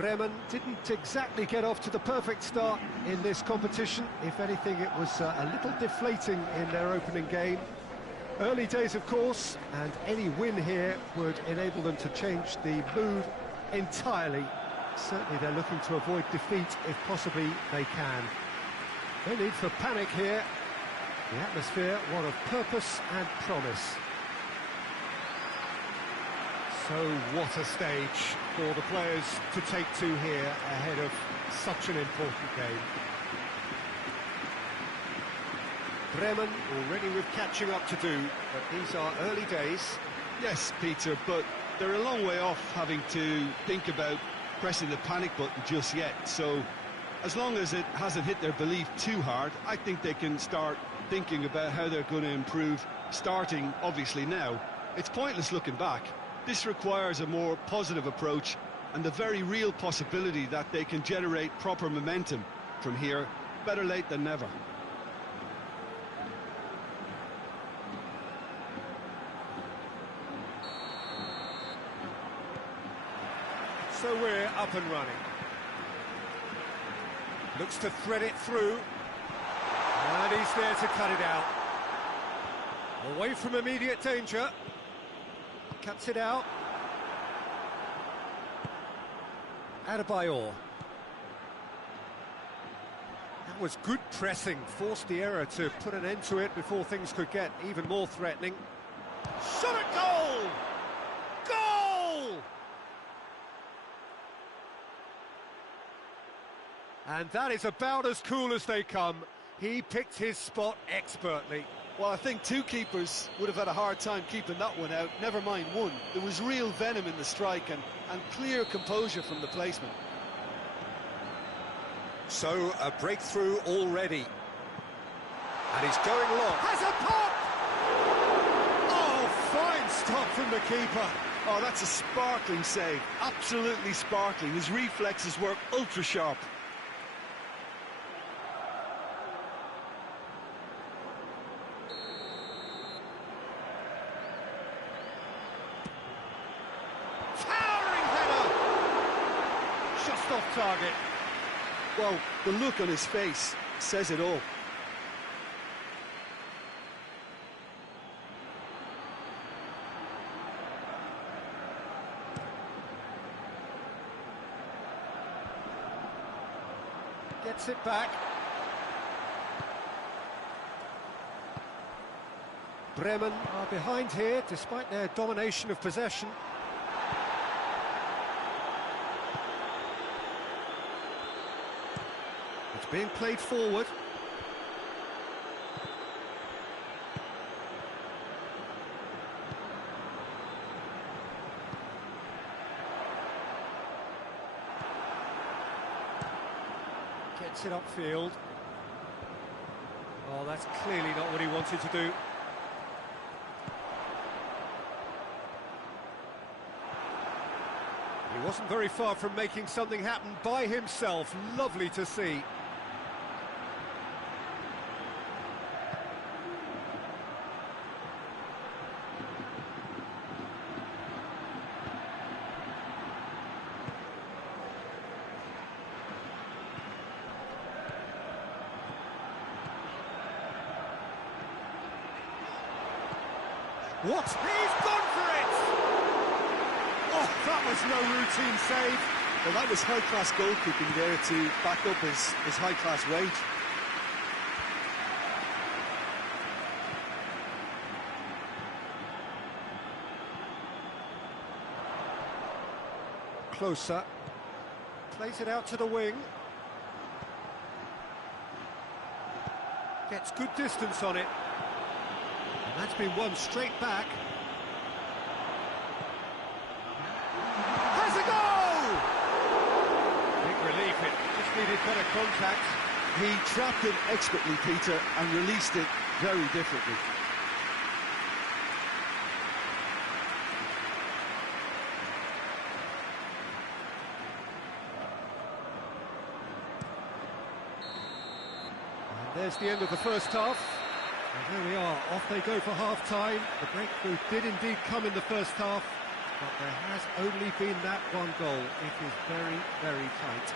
Bremen didn't exactly get off to the perfect start in this competition. If anything, it was a little deflating in their opening game. Early days, of course, and any win here would enable them to change the mood entirely. Certainly they're looking to avoid defeat if possibly they can. No need for panic here. The atmosphere, one of purpose and promise. So what a stage for the players to take to here ahead of such an important game. Bremen already with catching up to do, but these are early days. Yes, Peter, but they're a long way off having to think about pressing the panic button just yet. So as long as it hasn't hit their belief too hard, I think they can start thinking about how they're going to improve, starting obviously now. It's pointless looking back. This requires a more positive approach and the very real possibility that they can generate proper momentum from here. Better late than never. So we're up and running. Looks to thread it through. And he's there to cut it out. Away from immediate danger. Cuts it out. Adebayor. That was good pressing. Forced the error to put an end to it before things could get even more threatening. Shot at goal! Goal! And that is about as cool as they come. He picked his spot expertly. Well, I think two keepers would have had a hard time keeping that one out, never mind one. There was real venom in the strike and clear composure from the placement. So, a breakthrough already. And he's going long. Has a pop! Oh, fine stop from the keeper. Oh, that's a sparkling save. Absolutely sparkling. His reflexes work ultra-sharp. Off target. Well, the look on his face says it all. Gets it back. Bremen are behind here despite their domination of possession. Being played forward. Gets it upfield. Oh, that's clearly not what he wanted to do. He wasn't very far from making something happen by himself. Lovely to see. What? He's gone for it! Oh, that was no routine save. Well, that was high-class goalkeeping there to back up his high-class rage. Closer. Plays it out to the wing. Gets good distance on it. And that's been won straight back. Has a goal! Big relief, it just needed better contact. He trapped it expertly, Peter, and released it very differently. And there's the end of the first half. And there we are, off they go for half-time. The breakthrough did indeed come in the first half. but there has only been that one goal. It is very, very tight.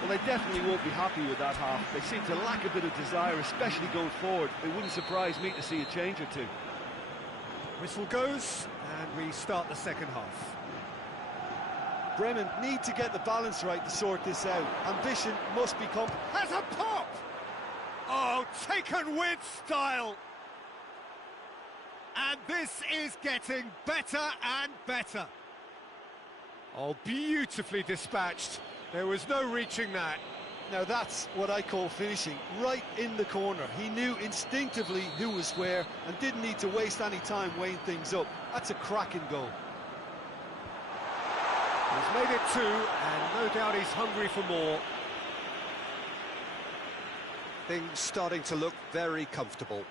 Well, they definitely won't be happy with that half. They seem to lack a bit of desire, especially going forward. It wouldn't surprise me to see a change or two. Whistle goes, and we start the second half. Bremen need to get the balance right to sort this out. Ambition must become... Has a pop! Oh, taken with style! And this is getting better and better. Oh, beautifully dispatched. There was no reaching that. Now that's what I call finishing, right in the corner. He knew instinctively who was where and didn't need to waste any time weighing things up. That's a cracking goal. He's made it two, and no doubt he's hungry for more. Things starting to look very comfortable.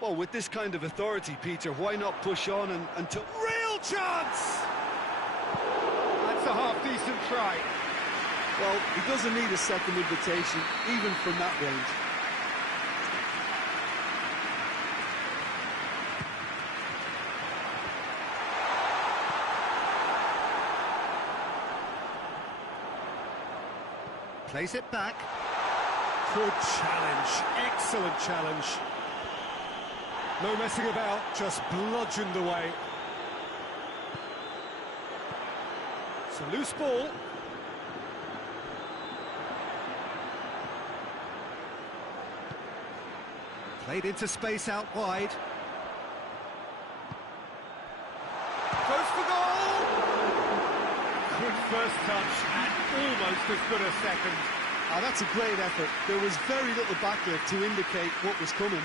Well, with this kind of authority, Peter, why not push on and to... Real chance! That's a half-decent try. Well, he doesn't need a second invitation, even from that range. Plays it back. Good challenge, excellent challenge. No messing about, just bludgeoned away. It's a loose ball. Played into space out wide. Goes for goal! Good first touch and almost as good a second. Ah, that's a great effort. There was very little backlift to indicate what was coming.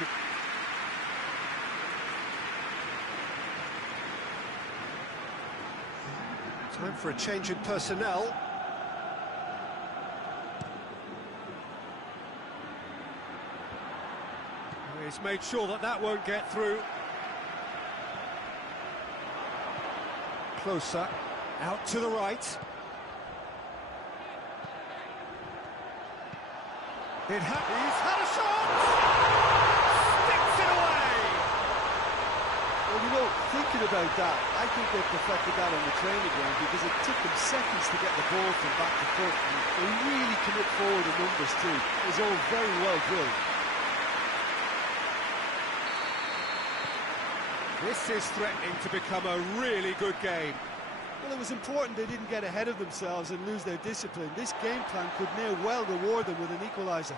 Time for a change in personnel. He's made sure that that won't get through. Closer, out to the right. He's had a shot! Sticks it away! Well, you know, thinking about that, I think they perfected that on the training ground because it took them seconds to get the ball from back to front. And they really commit forward in numbers too. It was all very well drilled. This is threatening to become a really good game. Well, it was important they didn't get ahead of themselves and lose their discipline. This game plan could now well reward them with an equaliser.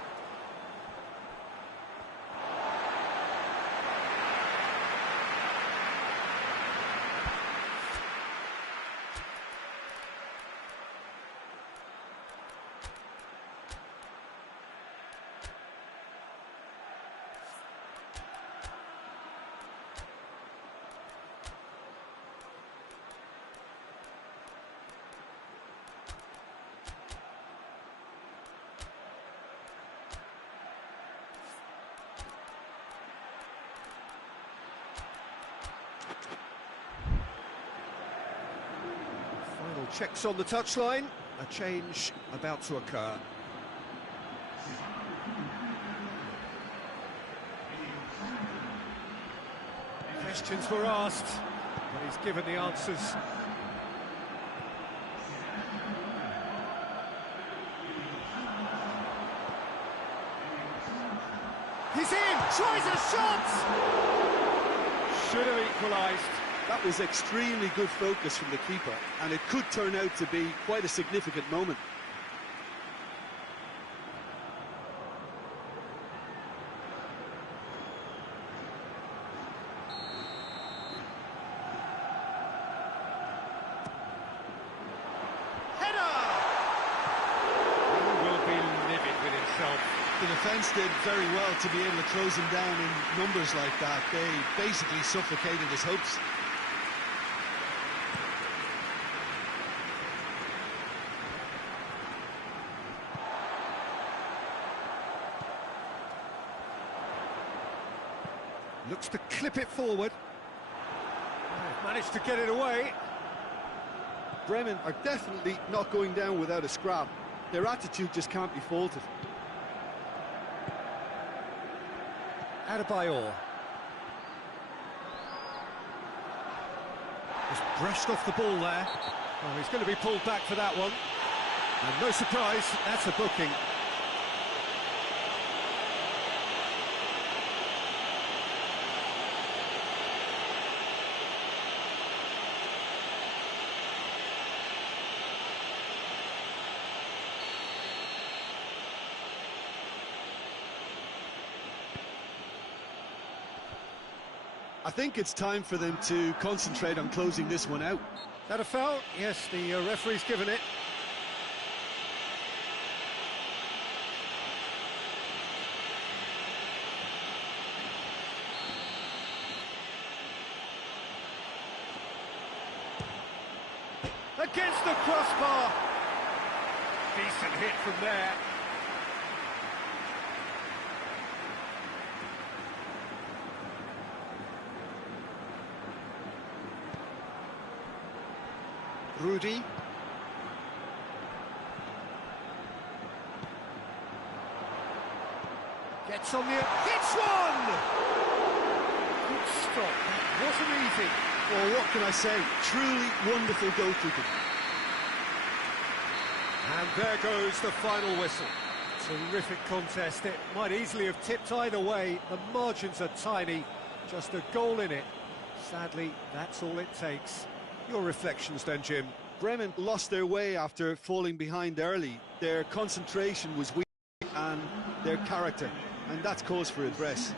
Final checks on the touchline. A change about to occur. Questions were asked, but he's given the answers. He's in! Tries a shot! Should have equalised. That was extremely good focus from the keeper, and it could turn out to be quite a significant moment. Header! He will be livid with himself. The defence did very well to be able to close him down in numbers like that. They basically suffocated his hopes. Looks to clip it forward. Managed to get it away. Bremen are definitely not going down without a scrap. Their attitude just can't be faulted. Just brushed off the ball there. Oh, he's going to be pulled back for that one. And no surprise, that's a booking. I think it's time for them to concentrate on closing this one out. Is that a foul? Yes, the referee's given it. Against the crossbar. Decent hit from there. Rudy. Gets on the... Hits one! Good stop. That wasn't easy. Well, what can I say? Truly wonderful goalkeeping. And there goes the final whistle. Terrific contest. It might easily have tipped either way. The margins are tiny. Just a goal in it. Sadly, that's all it takes. Your reflections then, Jim. Bremen lost their way after falling behind early. Their concentration was weak and their character, and that's cause for address.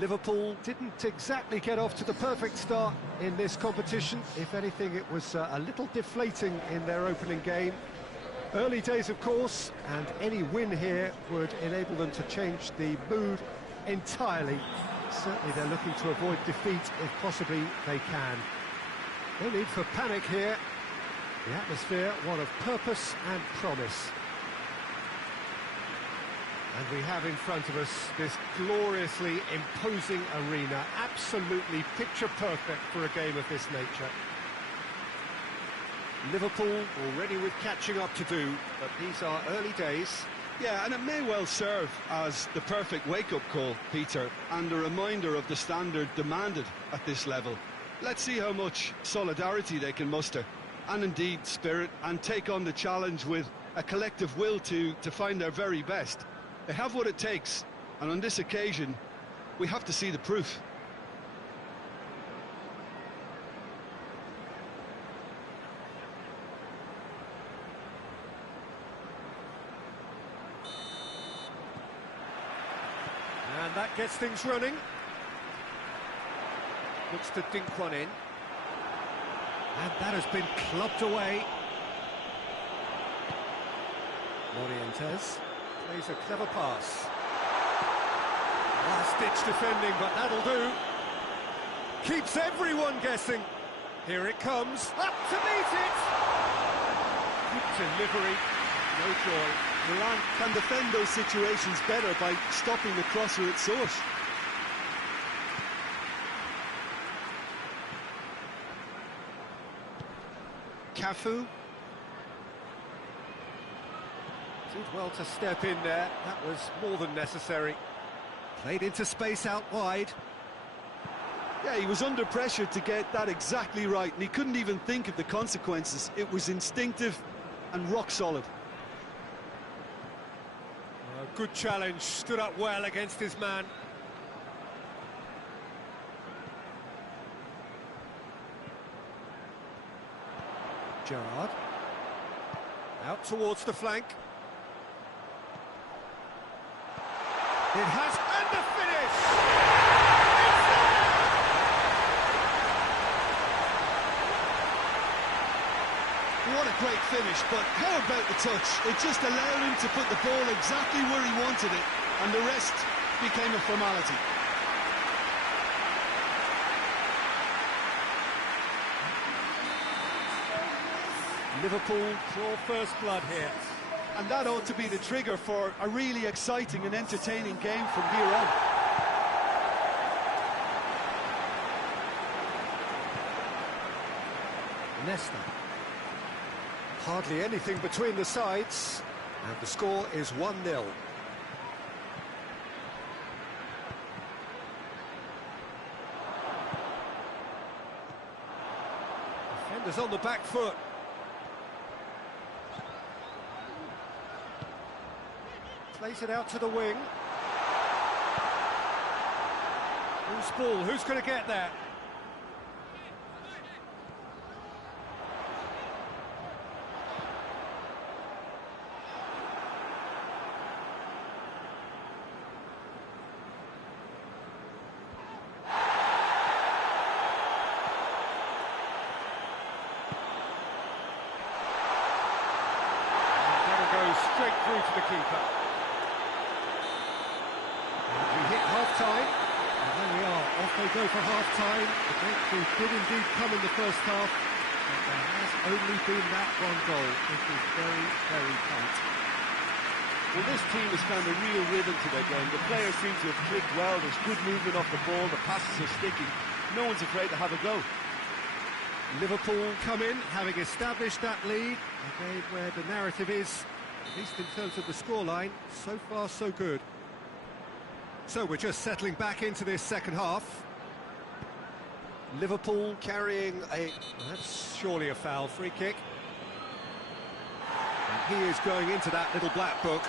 Liverpool didn't exactly get off to the perfect start in this competition. If anything, it was a little deflating in their opening game. Early days, of course, and any win here would enable them to change the mood entirely. Certainly they're looking to avoid defeat if possibly they can. No need for panic here. The atmosphere, one of purpose and promise. And we have in front of us this gloriously imposing arena, absolutely picture perfect for a game of this nature. Liverpool already with catching up to do, but these are early days. Yeah, and it may well serve as the perfect wake-up call, Peter, and a reminder of the standard demanded at this level. Let's see how much solidarity they can muster, and indeed spirit, and take on the challenge with a collective will to find their very best. They have what it takes, and on this occasion, we have to see the proof. And that gets things running. Looks to dink one in. And that has been clubbed away. Morientes plays a clever pass. Last-ditch defending, but that'll do. Keeps everyone guessing. Here it comes. Up to meet it! Good delivery. No joy. Milan can defend those situations better by stopping the crosser at source. Cafu. Did well to step in there. That was more than necessary. Played into space out wide. Yeah, he was under pressure to get that exactly right, and he couldn't even think of the consequences. It was instinctive and rock solid. Good challenge, stood up well against his man. Gerrard. Out towards the flank. It has, and the finish! It's there! What a great finish, but how about the touch? It just allowed him to put the ball exactly where he wanted it, and the rest became a formality. Liverpool draw first blood here. And that ought to be the trigger for a really exciting and entertaining game from here on. Nesta. Hardly anything between the sides, and the score is 1-0. Defenders on the back foot. Plays it out to the wing. Who's ball? Who's going to get that? Straight through to the keeper. And we hit half-time, and there we are, off they go for half-time. The breakthrough did indeed come in the first half, but there has only been that one goal. It is very, very tight. Well, this team has found a real rhythm to their game. The players seem to have clicked well, there's good movement off the ball, the passes are sticking. No one's afraid to have a go. Liverpool come in, having established that lead, again where the narrative is, at least in terms of the scoreline, so far so good. So we're just settling back into this second half. Liverpool carrying that's surely a foul, free kick. And he is going into that little black book.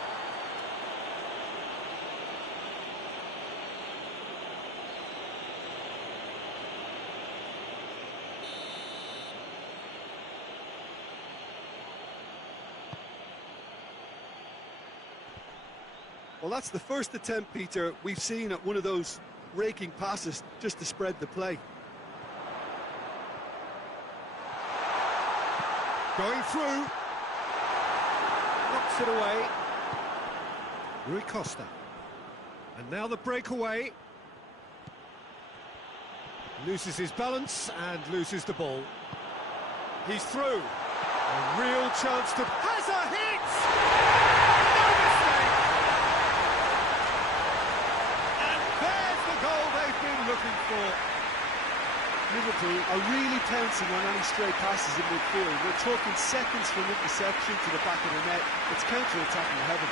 Well, that's the first attempt, Peter, we've seen at one of those raking passes just to spread the play. Going through. Knocks it away. Rui Costa. And now the breakaway. Loses his balance and loses the ball. He's through. A real chance to... Has a hit! No mistake! And there's the goal they've been looking for. Liverpool are really pouncing on any stray passes in midfield. We're talking seconds from interception to the back of the net. It's counter-attacking heaven.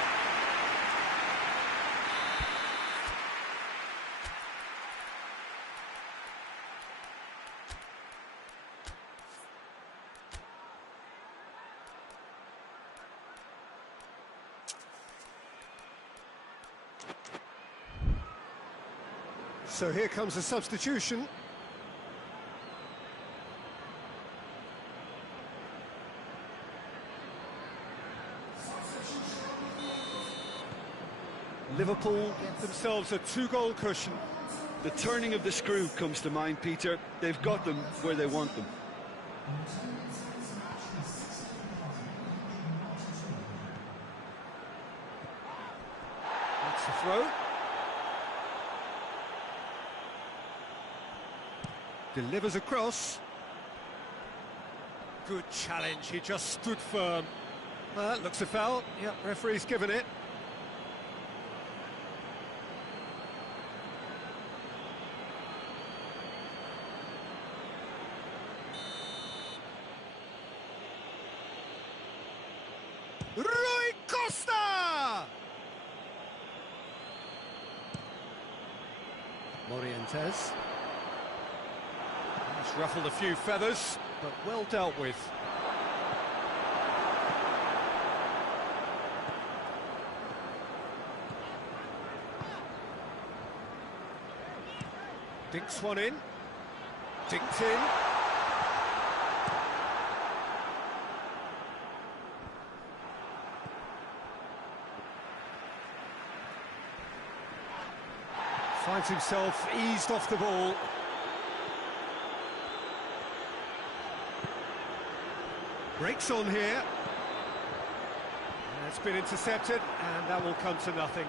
So here comes a substitution. Liverpool get themselves a two-goal cushion. The turning of the screw comes to mind, Peter. They've got them where they want them. That's the throw. Delivers across. Good challenge, he just stood firm. That looks a foul. Yep, referee's given it. Rui Costa! Morientes. He's ruffled a few feathers, but well dealt with. Dinks one in. Dinked in. Finds himself eased off the ball. Breaks on here. It's been intercepted, and that will come to nothing.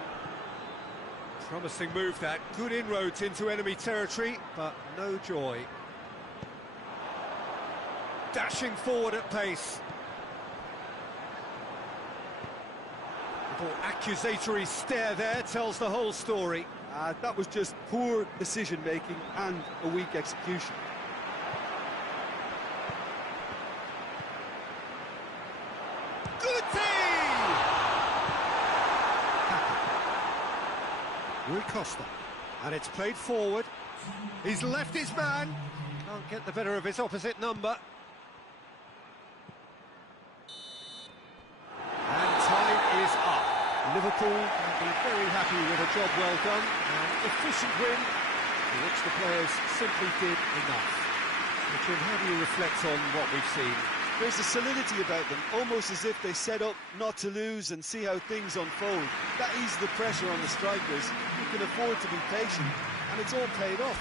Promising move that. Good inroads into enemy territory, but no joy. Dashing forward at pace. Little accusatory stare there tells the whole story. That was just poor decision-making and a weak execution. Good thing! Rui Costa. And it's played forward. He's left his man. Can't get the better of his opposite number. And time is up. Liverpool will be very happy with a job well done. An efficient win, for which the players simply did enough. Jim, how do you reflect on what we've seen? There's a solidity about them, almost as if they set up not to lose and see how things unfold. That eases the pressure on the strikers, who can afford to be patient, and it's all paid off.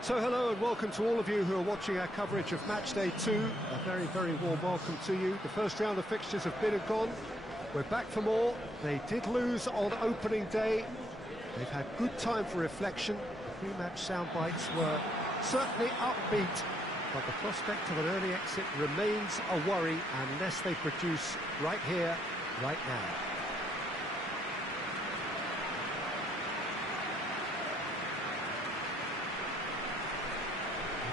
So hello and welcome to all of you who are watching our coverage of Match Day 2. A very, very warm welcome to you. The first round of fixtures have been and gone. We're back for more. They did lose on opening day. They've had good time for reflection. The pre-match sound bites were certainly upbeat, but the prospect of an early exit remains a worry unless they produce right here, right now.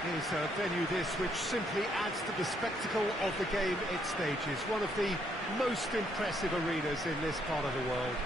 It is a venue this which simply adds to the spectacle of the game it stages. One of the most impressive arenas in this part of the world.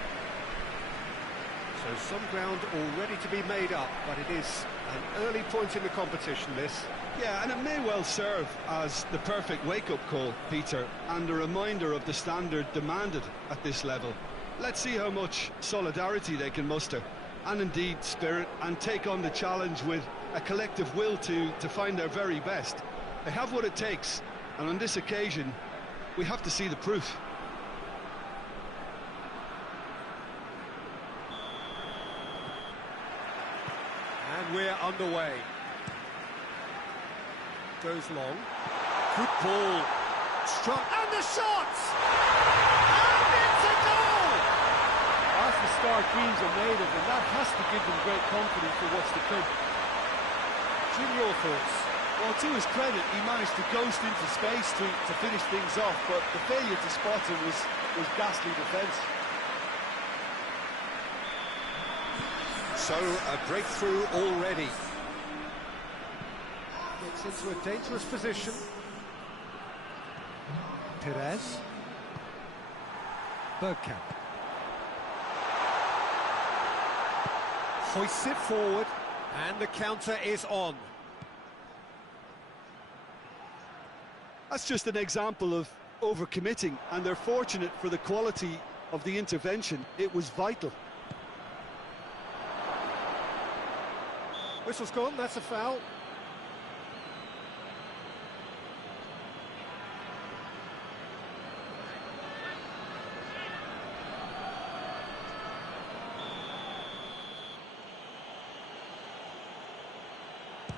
So some ground all ready to be made up, but it is an early point in the competition, this. Yeah, and it may well serve as the perfect wake-up call, Peter, and a reminder of the standard demanded at this level. Let's see how much solidarity they can muster, and indeed spirit, and take on the challenge with a collective will to find their very best. They have what it takes, and on this occasion, we have to see the proof. And we're underway. Goes long. Good ball. Struck. And the shot! And it's a goal! As the start teams are made of, and that has to give them great confidence for what's to come. Jim, your thoughts? Well, to his credit, he managed to ghost into space to finish things off, but the failure to spot him was ghastly defence. So, a breakthrough already. Gets into a dangerous position. Perez. Bergkamp. Hoists it forward, and the counter is on. That's just an example of overcommitting, and they're fortunate for the quality of the intervention. It was vital. Whistle's gone, that's a foul.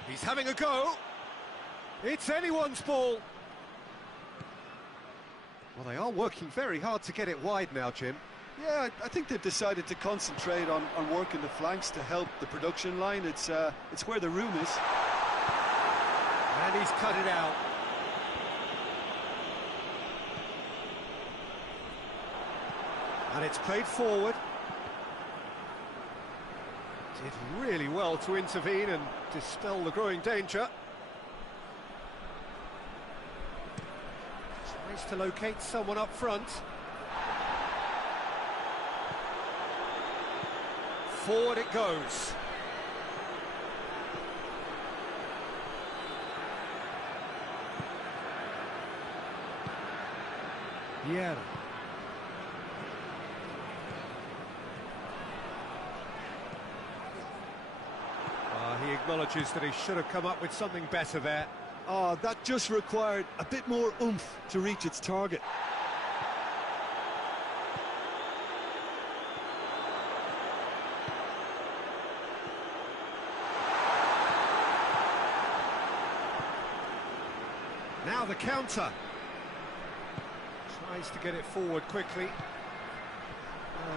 He's having a go. It's anyone's ball. Well, they are working very hard to get it wide now, Jim. Yeah, I think they've decided to concentrate on working the flanks to help the production line. It's where the room is. And he's cut it out. And it's played forward. Did really well to intervene and dispel the growing danger. Tries to locate someone up front. Forward it goes. Yeah. He acknowledges that he should have come up with something better there. Oh, that just required a bit more oomph to reach its target. Now the counter. Tries to get it forward quickly.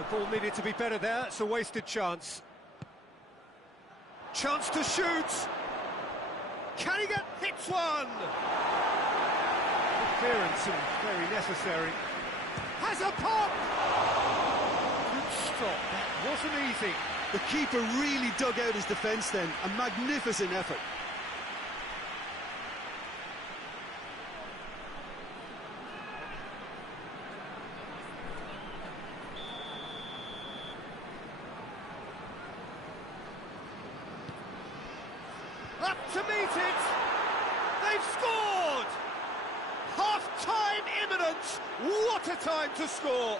Ball needed to be better there. It's a wasted chance. Chance to shoot. Can he get hits one? Good clearance and very necessary. Has a pop. Good stop. That wasn't easy. The keeper really dug out his defence then. A magnificent effort. Up to meet it! They've scored! Half-time imminent! What a time to score!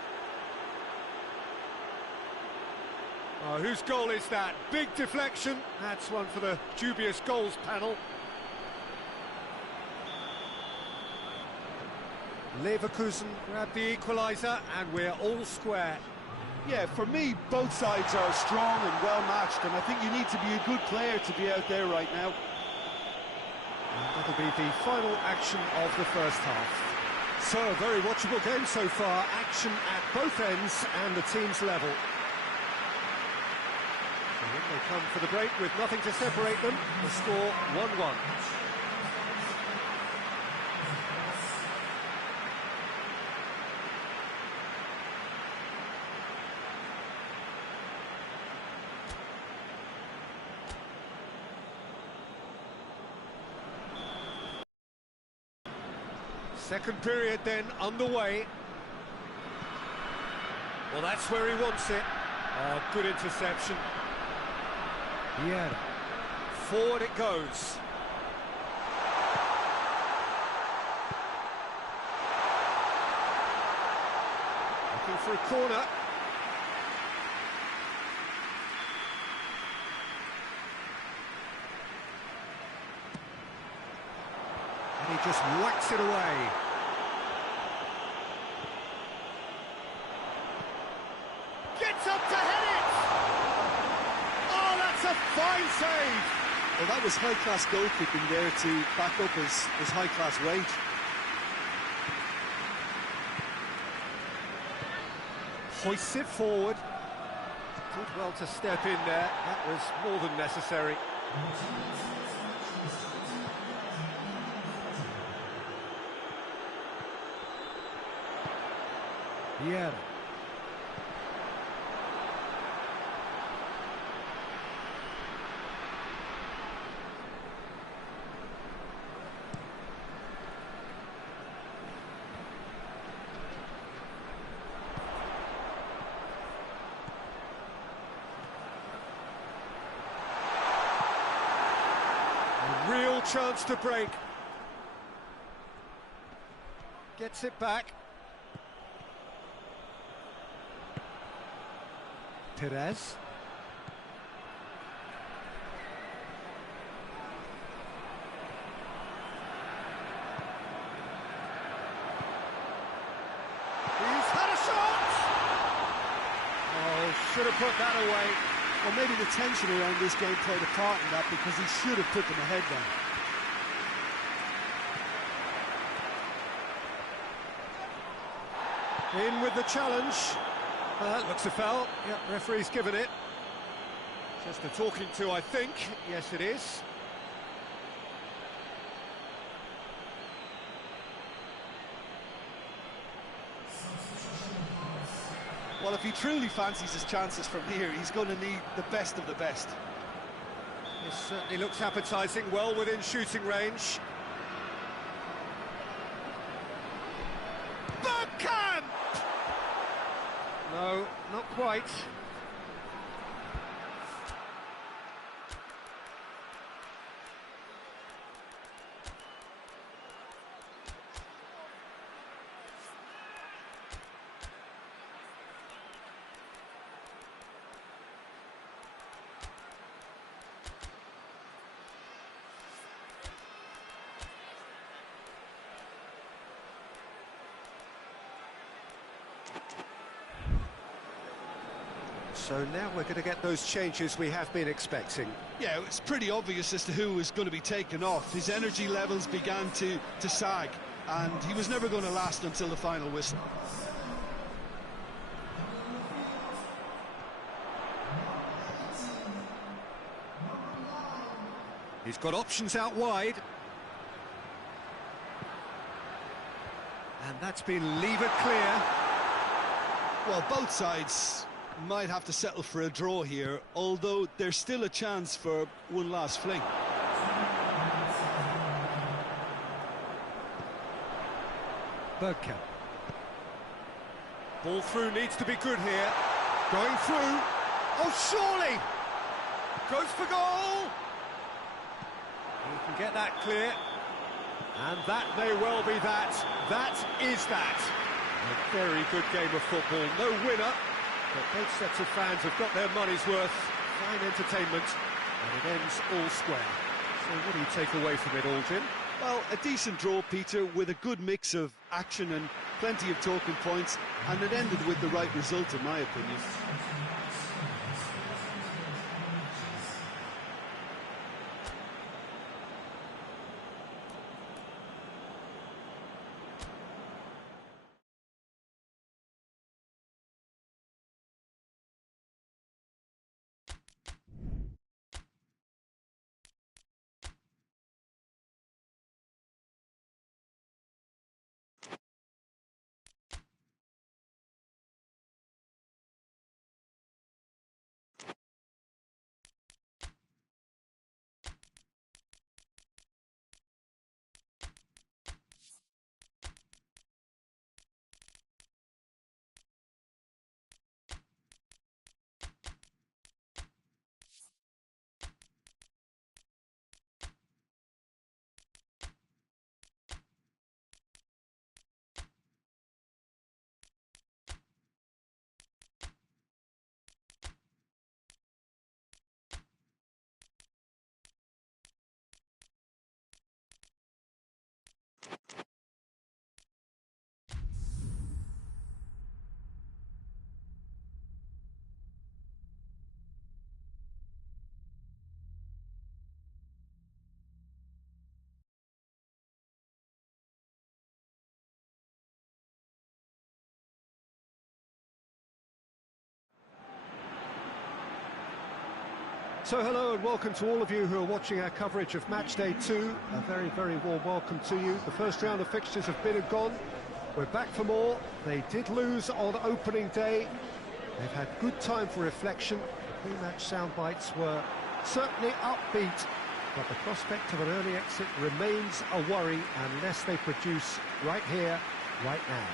Oh, whose goal is that? Big deflection. That's one for the dubious goals panel. Leverkusen grab the equaliser and we're all square. Yeah, for me, both sides are strong and well-matched, and I think you need to be a good player to be out there right now. And that'll be the final action of the first half. So, a very watchable game so far. Action at both ends and the team's level. And when they come for the break with nothing to separate them, the score 1-1. Second period then underway. Well, that's where he wants it. Oh, good interception. Yeah. Forward it goes. Looking for a corner. And he just whacks it away. Gets up to head it! Oh, that's a fine save! Well, that was high-class goalkeeping there to back up his high-class rage. Hoists it forward. Did well to step in there. That was more than necessary. Yeah. A real chance to break. Gets it back. Perez. He's had a shot! Oh, should have put that away. Well, maybe the tension around this game played a part in that, because he should have put them ahead then. In with the challenge. Looks a foul. Yep, referee's given it. Just a talking to, I think. Yes, it is. Well, if he truly fancies his chances from here, he's going to need the best of the best. This certainly looks appetising, well within shooting range. Bergkamp! No, not quite. So now we're going to get those changes we have been expecting. Yeah, it's pretty obvious as to who was going to be taken off. His energy levels began to sag, and he was never going to last until the final whistle. He's got options out wide. And that's been levered clear. Well, both sides might have to settle for a draw here, although there's still a chance for one last fling. Bergkamp. Ball through needs to be good here. Going through. Oh, surely! Goes for goal! He can get that clear. And that may well be that. That is that. A very good game of football. No winner. But both sets of fans have got their money's worth. Fine entertainment, and it ends all square. So what do you take away from it all, Jim? Well, a decent draw, Peter, with a good mix of action and plenty of talking points, and it ended with the right result, in my opinion. So hello and welcome to all of you who are watching our coverage of match day 2. A very, very warm welcome to you. The first round of fixtures have been and gone. We're back for more. They did lose on opening day. They've had good time for reflection. The pre-match sound bites were certainly upbeat, but the prospect of an early exit remains a worry unless they produce right here, right now.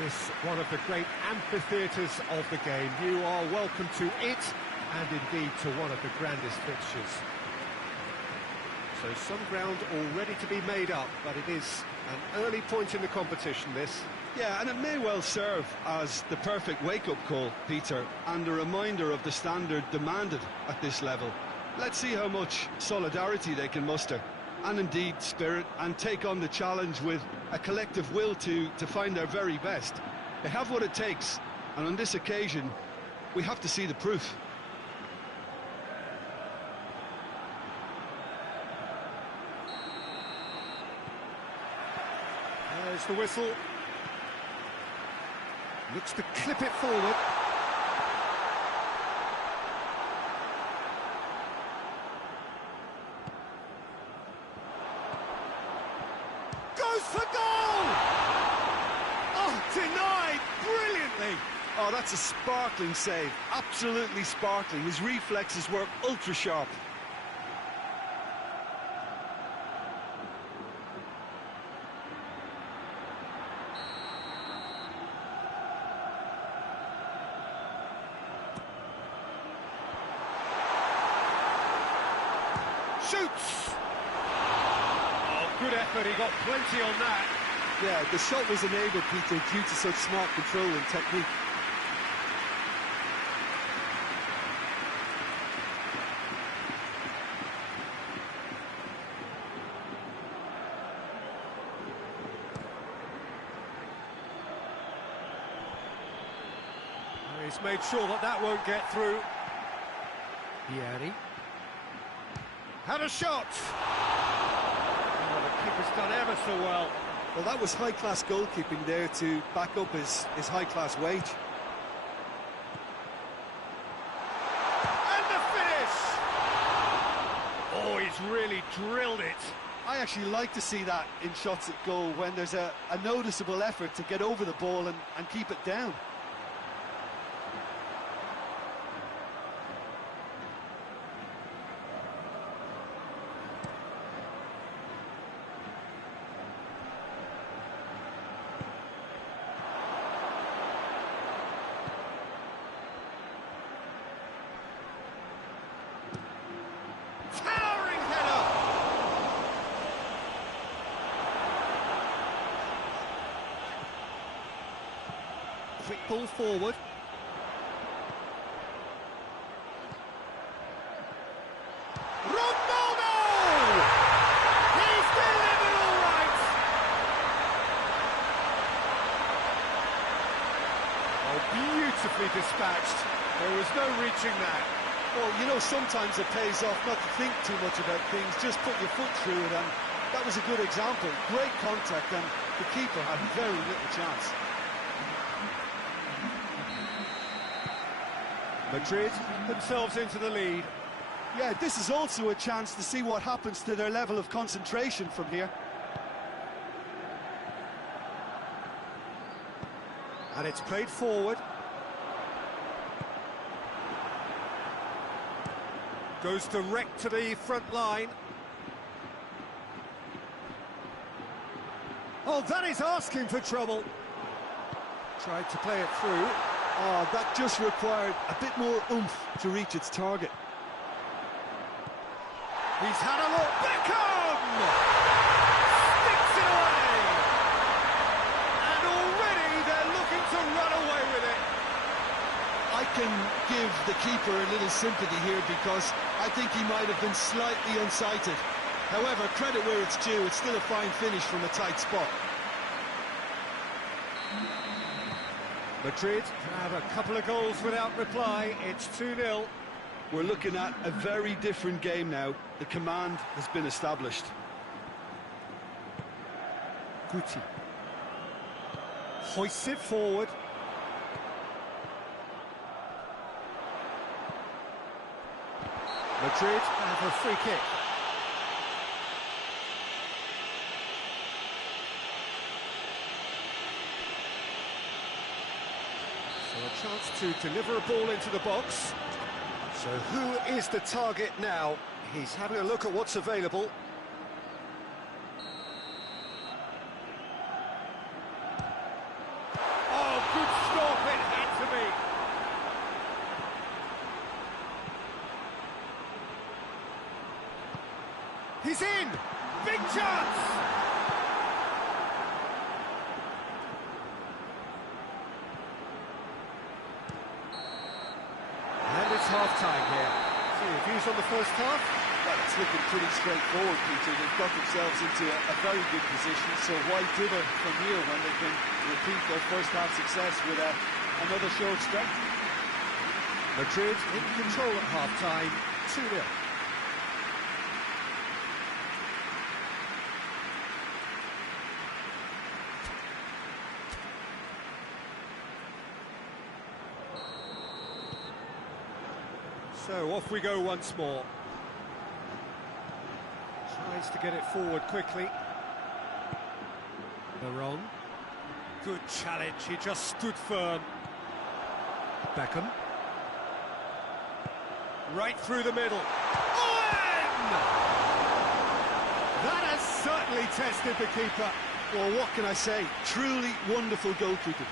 This one of the great amphitheatres of the game. You are welcome to it and indeed to one of the grandest fixtures. So some ground already to be made up, but it is an early point in the competition, this. Yeah, and it may well serve as the perfect wake-up call, Peter, and a reminder of the standard demanded at this level. Let's see how much solidarity they can muster, and indeed spirit, and take on the challenge with a collective will to find their very best. They have what it takes, and on this occasion, we have to see the proof. There's the whistle. Looks to clip it forward. Goes for goal! Oh, denied brilliantly. Oh, that's a sparkling save. Absolutely sparkling. His reflexes were ultra-sharp. Shoots! Oh, good effort, he got plenty on that. Yeah, the shot was enabled, Peter, due to such smart control and technique. He's made sure that that won't get through. Vieri. Had a shot! Oh, the keeper's done ever so well. Well, that was high-class goalkeeping there to back up his high-class wage. And the finish! Oh, he's really drilled it. I actually like to see that in shots at goal, when there's a noticeable effort to get over the ball and keep it down. Towering header! Quick ball forward. Ronaldo! He's delivered all right! Oh, beautifully dispatched. There was no reaching that. Well, you know, sometimes it pays off not to think too much about things, just put your foot through it, and that was a good example. Great contact, and the keeper had very little chance. Madrid themselves into the lead. Yeah, this is also a chance to see what happens to their level of concentration from here. And it's played forward. Goes direct to the front line. Oh, that is asking for trouble. Tried to play it through. Oh, that just required a bit more oomph to reach its target. He's had a look. Beckham! Sticks it away! And already they're looking to run away with it. I can give the keeper a little sympathy here, because I think he might have been slightly unsighted. However, credit where it's due, it's still a fine finish from a tight spot. Madrid have a couple of goals without reply. It's 2-0. We're looking at a very different game now. The command has been established. Guti hoists it forward. Madrid have a free kick. So a chance to deliver a ball into the box. So who is the target now? He's having a look at what's available. Oh, good stop, it had to be. He's in! Big chance! And it's half-time here. So your views on the first half? Well, it's looking pretty straightforward, Peter. They've got themselves into a very good position, so why dither from here when they can repeat their first-half success with another show of strength? Madrid in control at half-time, 2-0. So off we go once more. Tries to get it forward quickly. Baron. Good challenge, he just stood firm. Beckham. Right through the middle. Owen! That has certainly tested the keeper. Well, what can I say? Truly wonderful goalkeeping.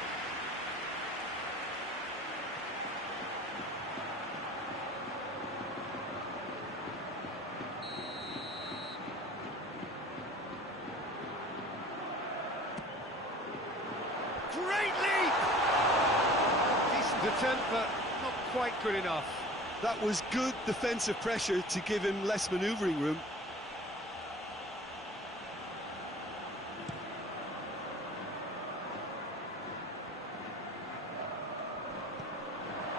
Great leap! Decent attempt, but not quite good enough. That was good defensive pressure to give him less manoeuvring room.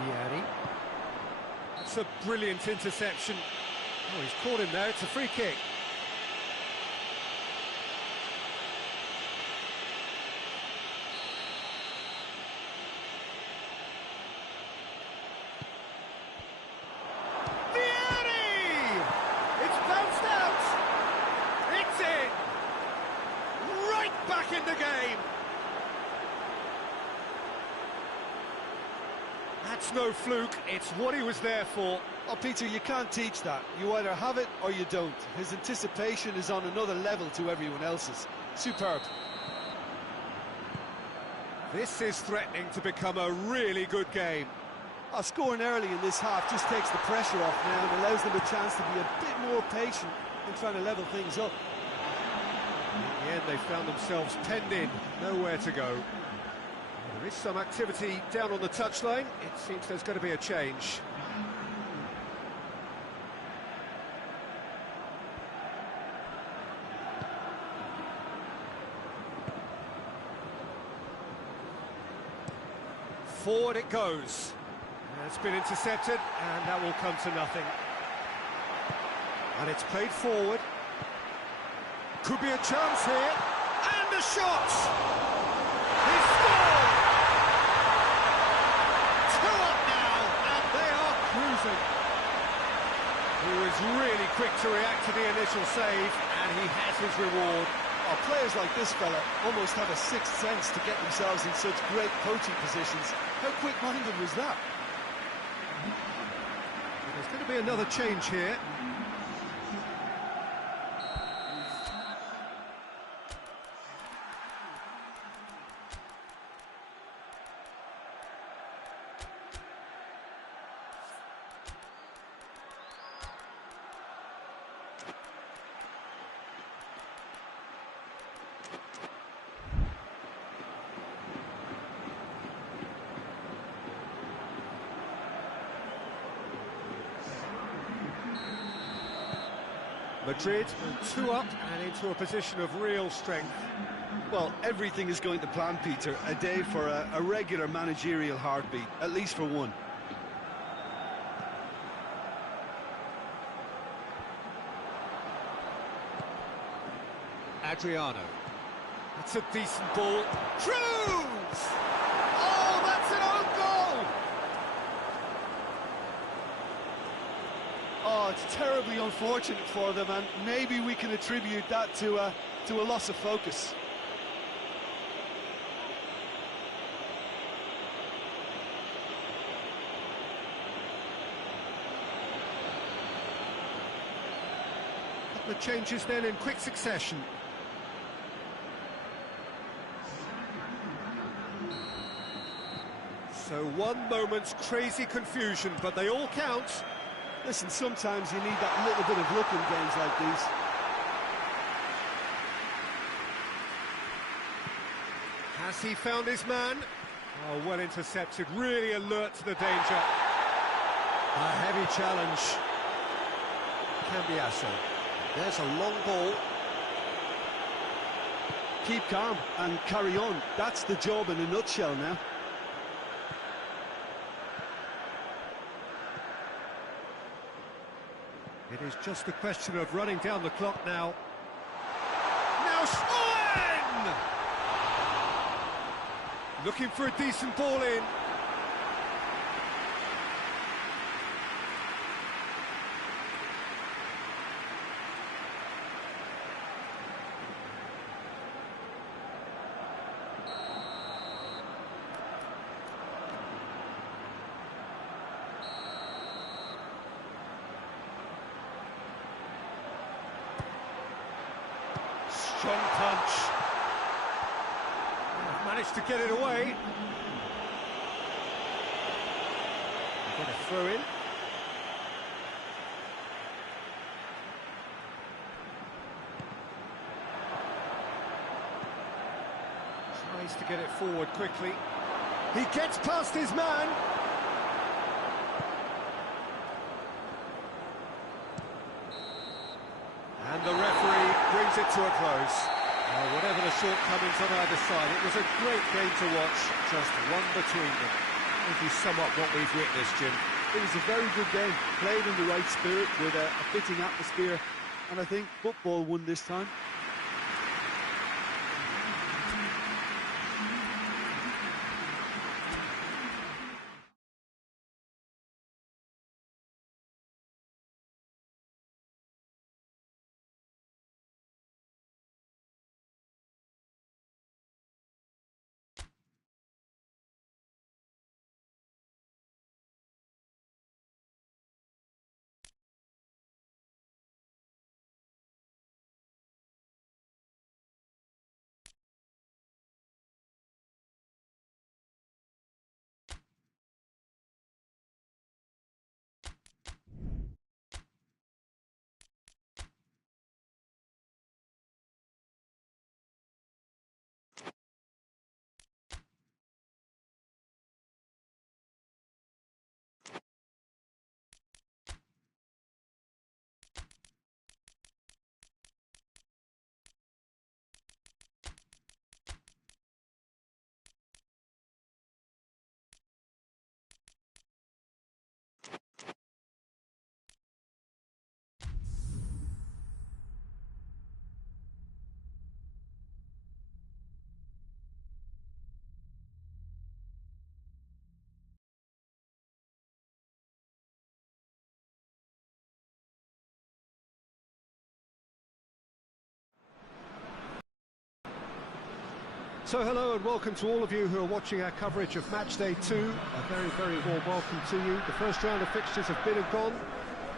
Vieri. That's a brilliant interception. Oh, he's caught him there. It's a free kick. Back in the game. That's no fluke, it's what he was there for. Oh, Peter, you can't teach that. You either have it or you don't. His anticipation is on another level to everyone else's. Superb. This is threatening to become a really good game. Scoring early in this half just takes the pressure off now and allows them a chance to be a bit more patient in trying to level things up. In the end, they found themselves penned in, nowhere to go. There is some activity down on the touchline. It seems there's going to be a change. Forward it goes. It's been intercepted, and that will come to nothing. And it's played forward. Could be a chance here, and a shot! He scored! 2 up now, and they are cruising. He was really quick to react to the initial save, and he has his reward. Oh, players like this fella almost have a sixth sense to get themselves in such great coaching positions. How quick-minded was that? There's going to be another change here. Madrid 2 up and into a position of real strength. Well, everything is going to plan, Peter. A day for a regular managerial heartbeat, at least for one. Adriano. That's a decent ball. Cruz! Oh, that's an own goal! Oh, it's terribly unfortunate for them, and maybe we can attribute that to a loss of focus. The changes then in quick succession. So one moment's crazy confusion, but they all count. Listen, sometimes you need that little bit of luck in games like these. Has he found his man? Oh, well intercepted, really alert to the danger. A heavy challenge. Cambiasso. There's a long ball. Keep calm and carry on. That's the job in a nutshell now. It is just a question of running down the clock now. Now Schoen! Looking for a decent ball in. Strong punch. Managed to get it away. Get a throw in. Tries to get it forward quickly. He gets past his man. And the referee brings it to a close. Whatever the shortcomings on either side, it was a great game to watch, just one between them. If you sum up what we've witnessed, Jim. It was a very good game, played in the right spirit with a fitting atmosphere, and I think football won this time. So hello and welcome to all of you who are watching our coverage of match day 2. A very, very warm welcome to you. The first round of fixtures have been and gone.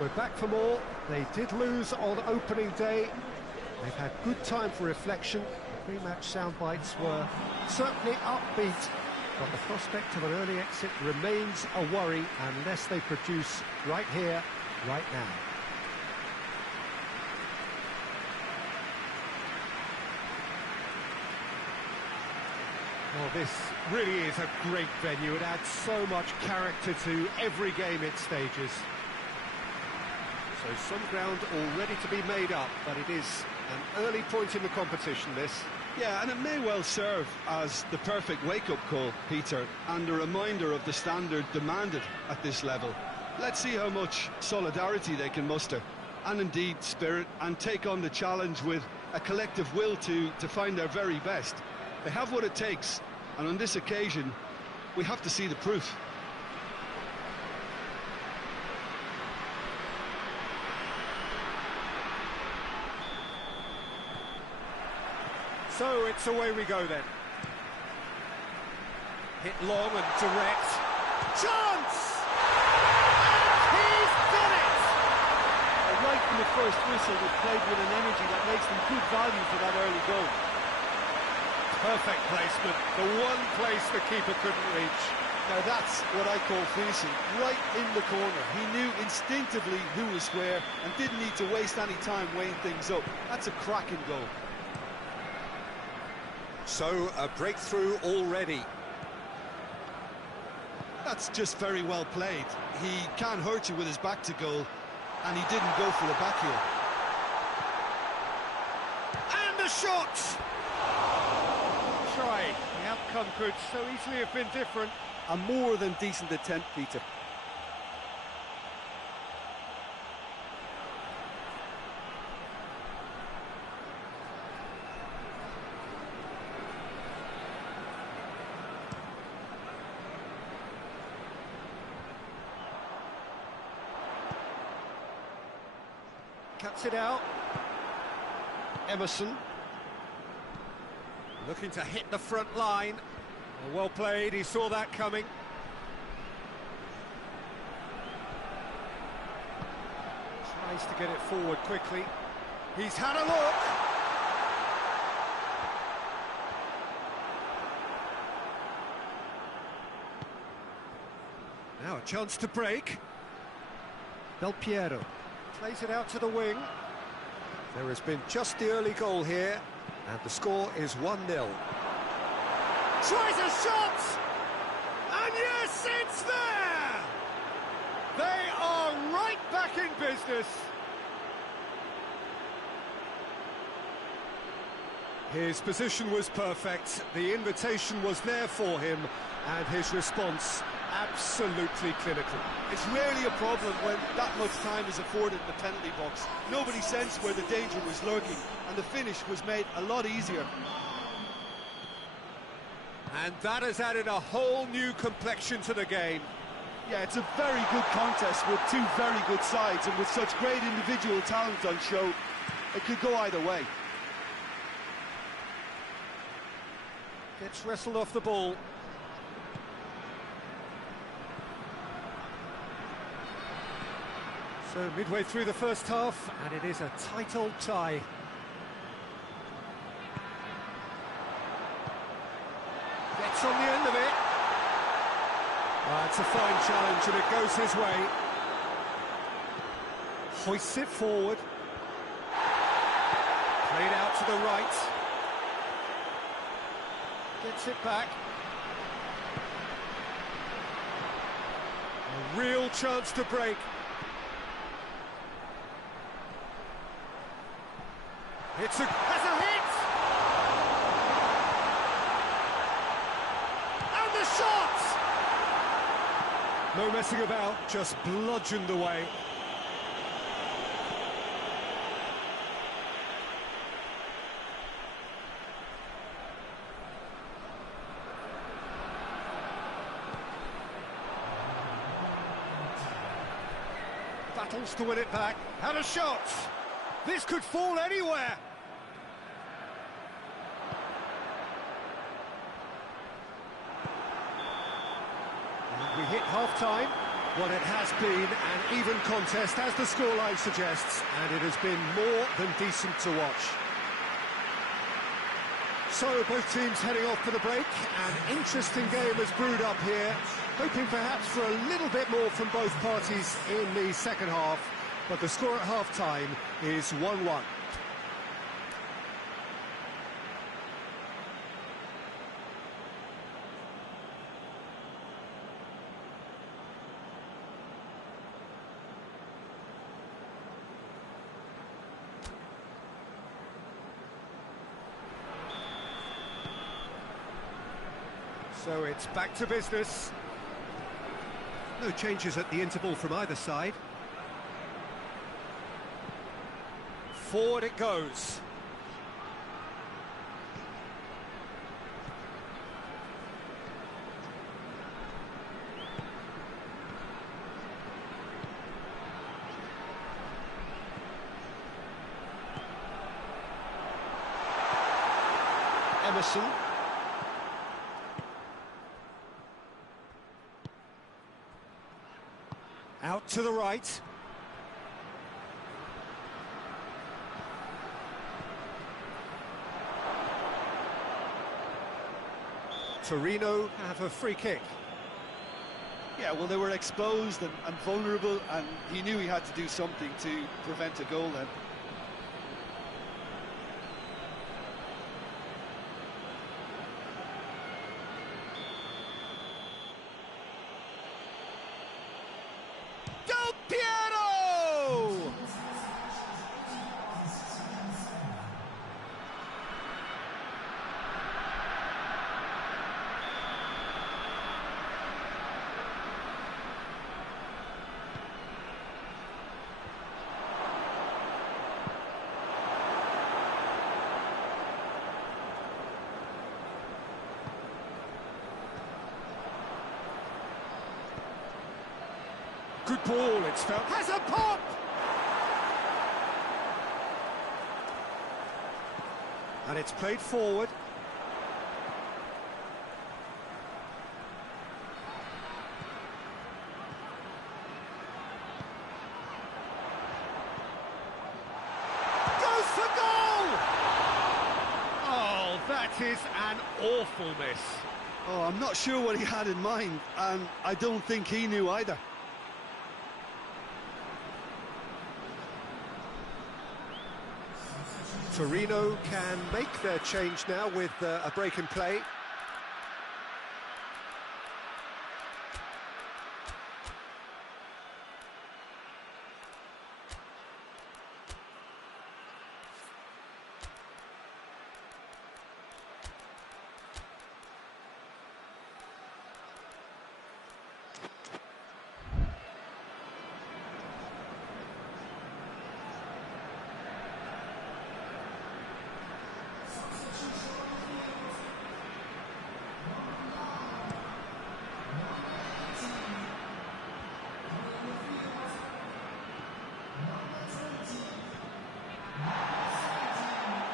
We're back for more. They did lose on opening day. They've had good time for reflection. The pre-match sound bites were certainly upbeat, but the prospect of an early exit remains a worry unless they produce right here, right now. Well, this really is a great venue. It adds so much character to every game it stages. So some ground all ready to be made up, but it is an early point in the competition, this. Yeah, and it may well serve as the perfect wake-up call, Peter, and a reminder of the standard demanded at this level. Let's see how much solidarity they can muster, and indeed spirit, and take on the challenge with a collective will to find their very best. They have what it takes, and on this occasion, we have to see the proof. So it's away we go then. Hit long and direct. Chance! And he's done it! Right from the first whistle, they played with an energy that makes them good value for that early goal. Perfect placement, the one place the keeper couldn't reach. Now that's what I call finishing, right in the corner. He knew instinctively who was where and didn't need to waste any time weighing things up. That's a cracking goal. So, a breakthrough already. That's just very well played. He can't hurt you with his back to goal, and he didn't go for the back heel. And the shot! Try. The outcome could so easily have been different. A more than decent attempt, Peter. Cuts it out. Emerson. Looking to hit the front line. Well played, he saw that coming. Tries to get it forward quickly. He's had a look. Now a chance to break. Del Piero plays it out to the wing. There has been just the early goal here, and the score is 1-0. Tries a shot! And yes, it's there! They are right back in business. His position was perfect, the invitation was there for him, and his response absolutely clinical. It's rarely a problem when that much time is afforded in the penalty box. Nobody sensed where the danger was lurking, and the finish was made a lot easier. And that has added a whole new complexion to the game. Yeah, it's a very good contest with two very good sides, and with such great individual talent on show, it could go either way. Gets wrestled off the ball. So midway through the first half, and it is a tight old tie. Gets on the end of it. It's a fine challenge, and it goes his way. Hoists it forward. Played out to the right. Gets it back. A real chance to break. It's a hit! And the shot! No messing about, just bludgeoned away. Battles to win it back. And a shot! This could fall anywhere! And we hit half-time. What it has been an even contest, as the scoreline suggests, and it has been more than decent to watch. So, both teams heading off for the break. An interesting game has brewed up here, hoping perhaps for a little bit more from both parties in the second half. But the score at half-time is 1-1. So it's back to business. No changes at the interval from either side. Forward it goes. Emerson. Out to the right. Torneo have a free kick. Yeah, well, they were exposed and vulnerable, and he knew he had to do something to prevent a goal then. good ball, it's felt. Has a pop! And it's played forward. Goes for goal! Oh, that is an awful miss. Oh, I'm not sure what he had in mind, and I don't think he knew either. Torneo can make their change now with a break in play.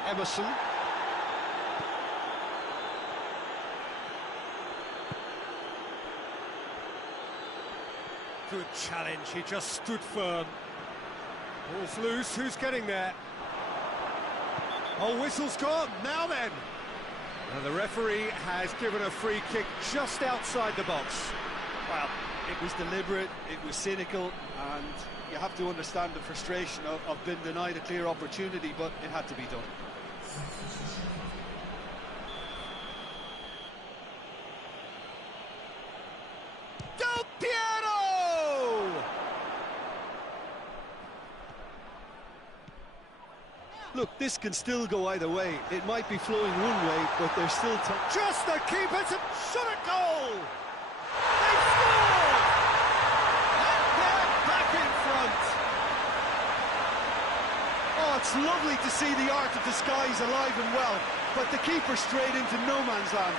Emerson. Good challenge, he just stood firm. Ball's loose, who's getting there? Oh, whistle's gone, now then! And the referee has given a free kick just outside the box. Well, it was deliberate, it was cynical, and you have to understand the frustration of being denied a clear opportunity, but it had to be done. Del Piero! Look, this can still go either way. It might be flowing one way, but there's still time. Just the keeper to shot a goal! They scored! And they're back in front! Oh, it's lovely to see the art of disguise alive and well, but the keeper straight into no man's land.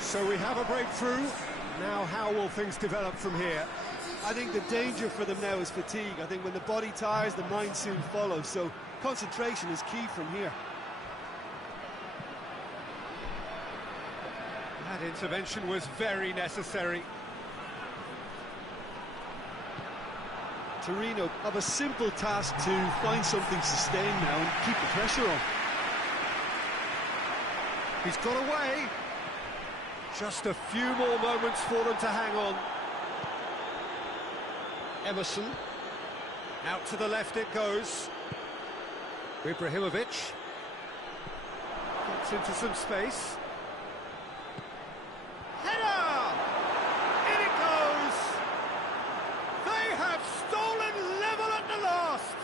So we have a breakthrough. Now how will things develop from here? I think the danger for them now is fatigue. I think when the body tires, the mind soon follows, so concentration is key from here. That intervention was very necessary. Torneo have a simple task to find something sustained now and keep the pressure on. He's got away. Just a few more moments for them to hang on. Emerson. Out to the left it goes. Ibrahimovic. Gets into some space. Header! In it goes! They have stolen level at the last!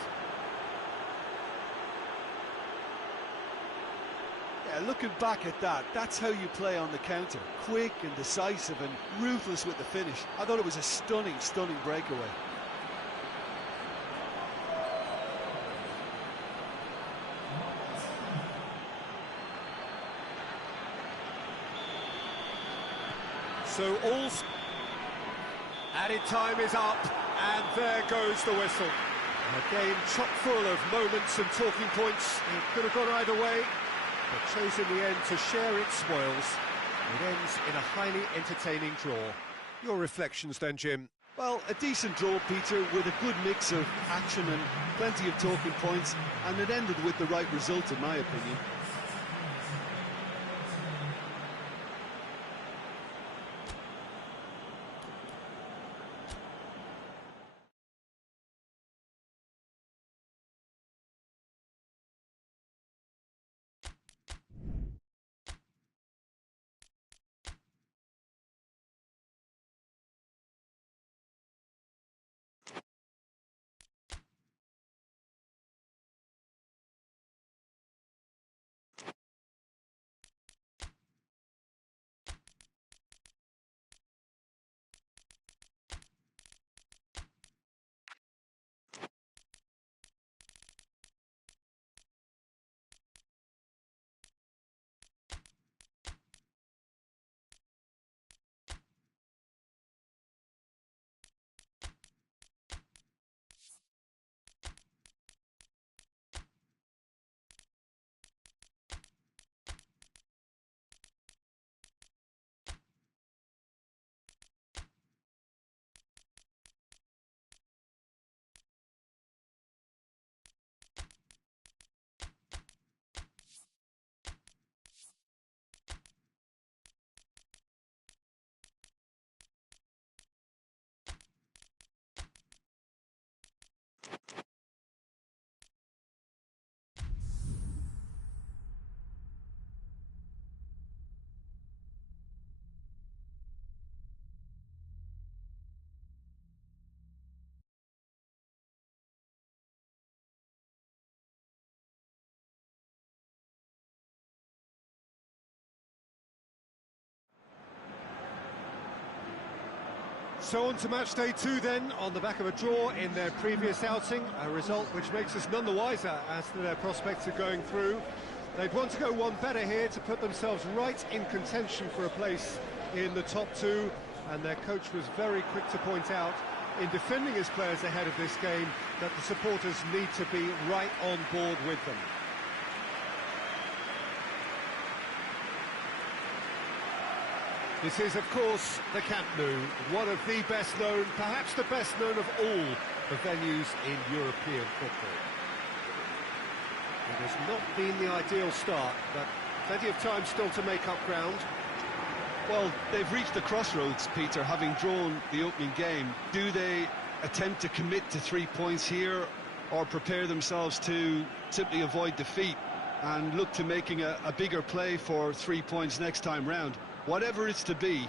Yeah, looking back at that, that's how you play on the counter. Quick and decisive and ruthless with the finish. I thought it was a stunning, stunning breakaway. So added time is up, and there goes the whistle. A game chock full of moments and talking points. It could have gone either way, but chose in the end to share its spoils. It ends in a highly entertaining draw. Your reflections then, Jim? Well, a decent draw, Peter, with a good mix of action and plenty of talking points, and it ended with the right result, in my opinion. So on to match day 2 then, on the back of a draw in their previous outing, a result which makes us none the wiser as to their prospects of going through. They'd want to go one better here to put themselves right in contention for a place in the top 2, and their coach was very quick to point out, in defending his players ahead of this game, that the supporters need to be right on board with them. This is, of course, the Camp Nou, one of the best known, perhaps the best known of all the venues in European football. It has not been the ideal start, but plenty of time still to make up ground. Well, they've reached the crossroads, Peter, having drawn the opening game. Do they attempt to commit to 3 points here, or prepare themselves to simply avoid defeat and look to making a bigger play for 3 points next time round? Whatever it's to be,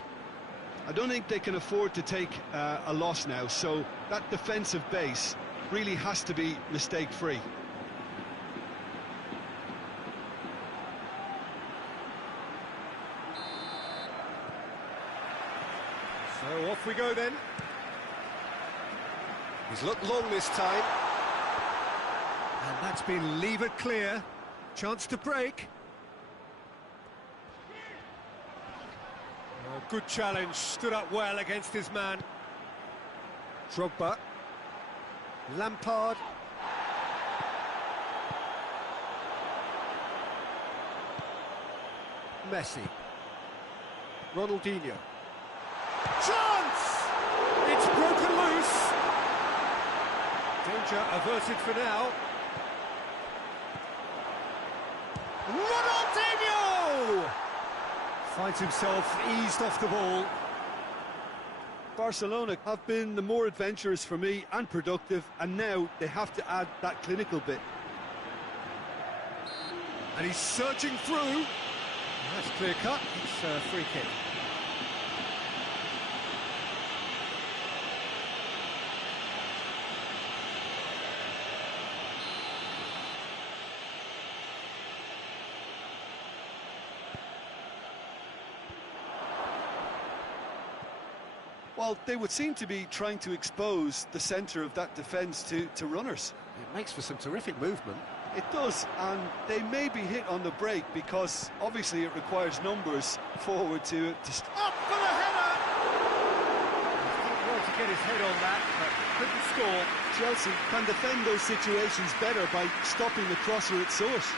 I don't think they can afford to take a loss now, so that defensive base really has to be mistake-free. So off we go then. He's looked long this time. And that's been levered clear. Chance to break. Good challenge, stood up well against his man. Drogba. Lampard. Messi. Ronaldinho. Chance! It's broken loose. Danger averted for now. Ronaldinho! Finds himself eased off the ball. Barcelona have been the more adventurous for me and productive, and now they have to add that clinical bit. And he's searching through. That's clear cut. It's a free kick. Well, they would seem to be trying to expose the centre of that defence to runners. It makes for some terrific movement. It does, and they may be hit on the break because obviously it requires numbers forward to Up for the header! He did well to get his head on that, but couldn't score. Chelsea can defend those situations better by stopping the crosser at source.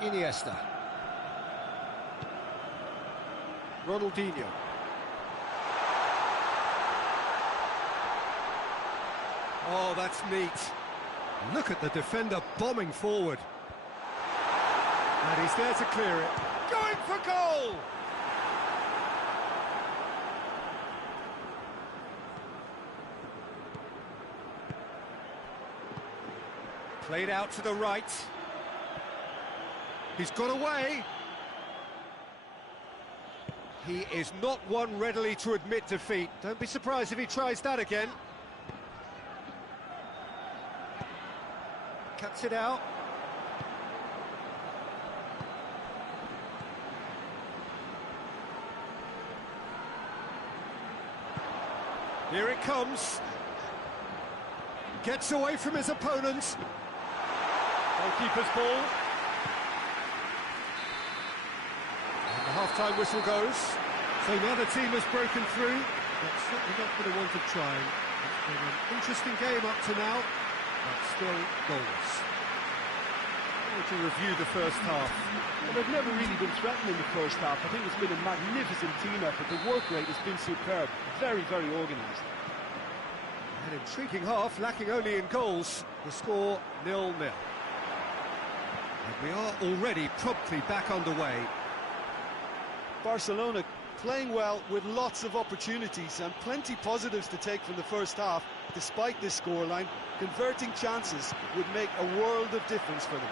Iniesta. Ronaldinho. Oh, that's neat. Look at the defender bombing forward. And he's there to clear it. Going for goal! Played out to the right. He's got away. He is not one readily to admit defeat. Don't be surprised if he tries that again. Cuts it out. Here it comes. Gets away from his opponent. Goalkeeper's ball. The half-time whistle goes. So now the team has broken through. That's certainly not been a want of trying. It's been an interesting game up to now, but still goalless. To review the first half. Well, they've never really been threatened in the first half. I think it's been a magnificent team effort. The work rate has been superb. Very, very organised. An intriguing half, lacking only in goals. The score 0-0. And we are already promptly back underway. Barcelona playing well with lots of opportunities and plenty positives to take from the first half. Despite this scoreline, converting chances would make a world of difference for them.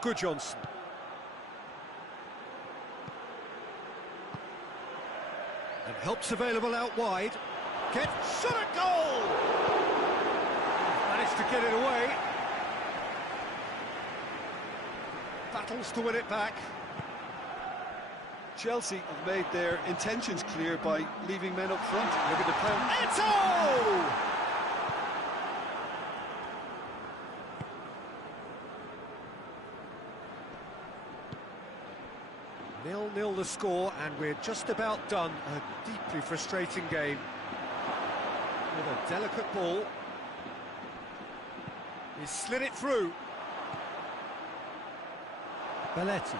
Good Johnson. And help's available out wide. Shot at goal! Managed to get it away. Battles to win it back. Chelsea have made their intentions clear by leaving men up front. Look at the pen. Eto! 0-0 the score, and we're just about done. A deeply frustrating game. With a delicate ball. He slid it through. Belletti.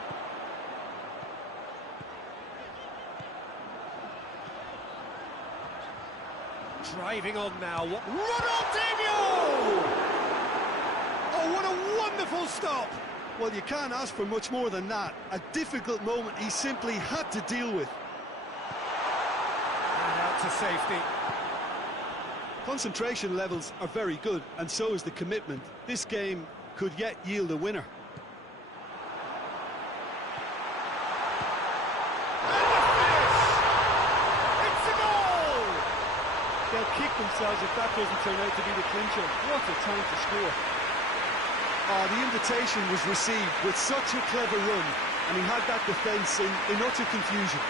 Driving on now. Ronaldinho! Oh, what a wonderful stop! Well, you can't ask for much more than that. A difficult moment he simply had to deal with. And out to safety. Concentration levels are very good, and so is the commitment. This game could yet yield a winner. They'll kick themselves if that doesn't turn out to be the clincher. What a time to score. Oh, the invitation was received with such a clever run, and he had that defence in utter confusion.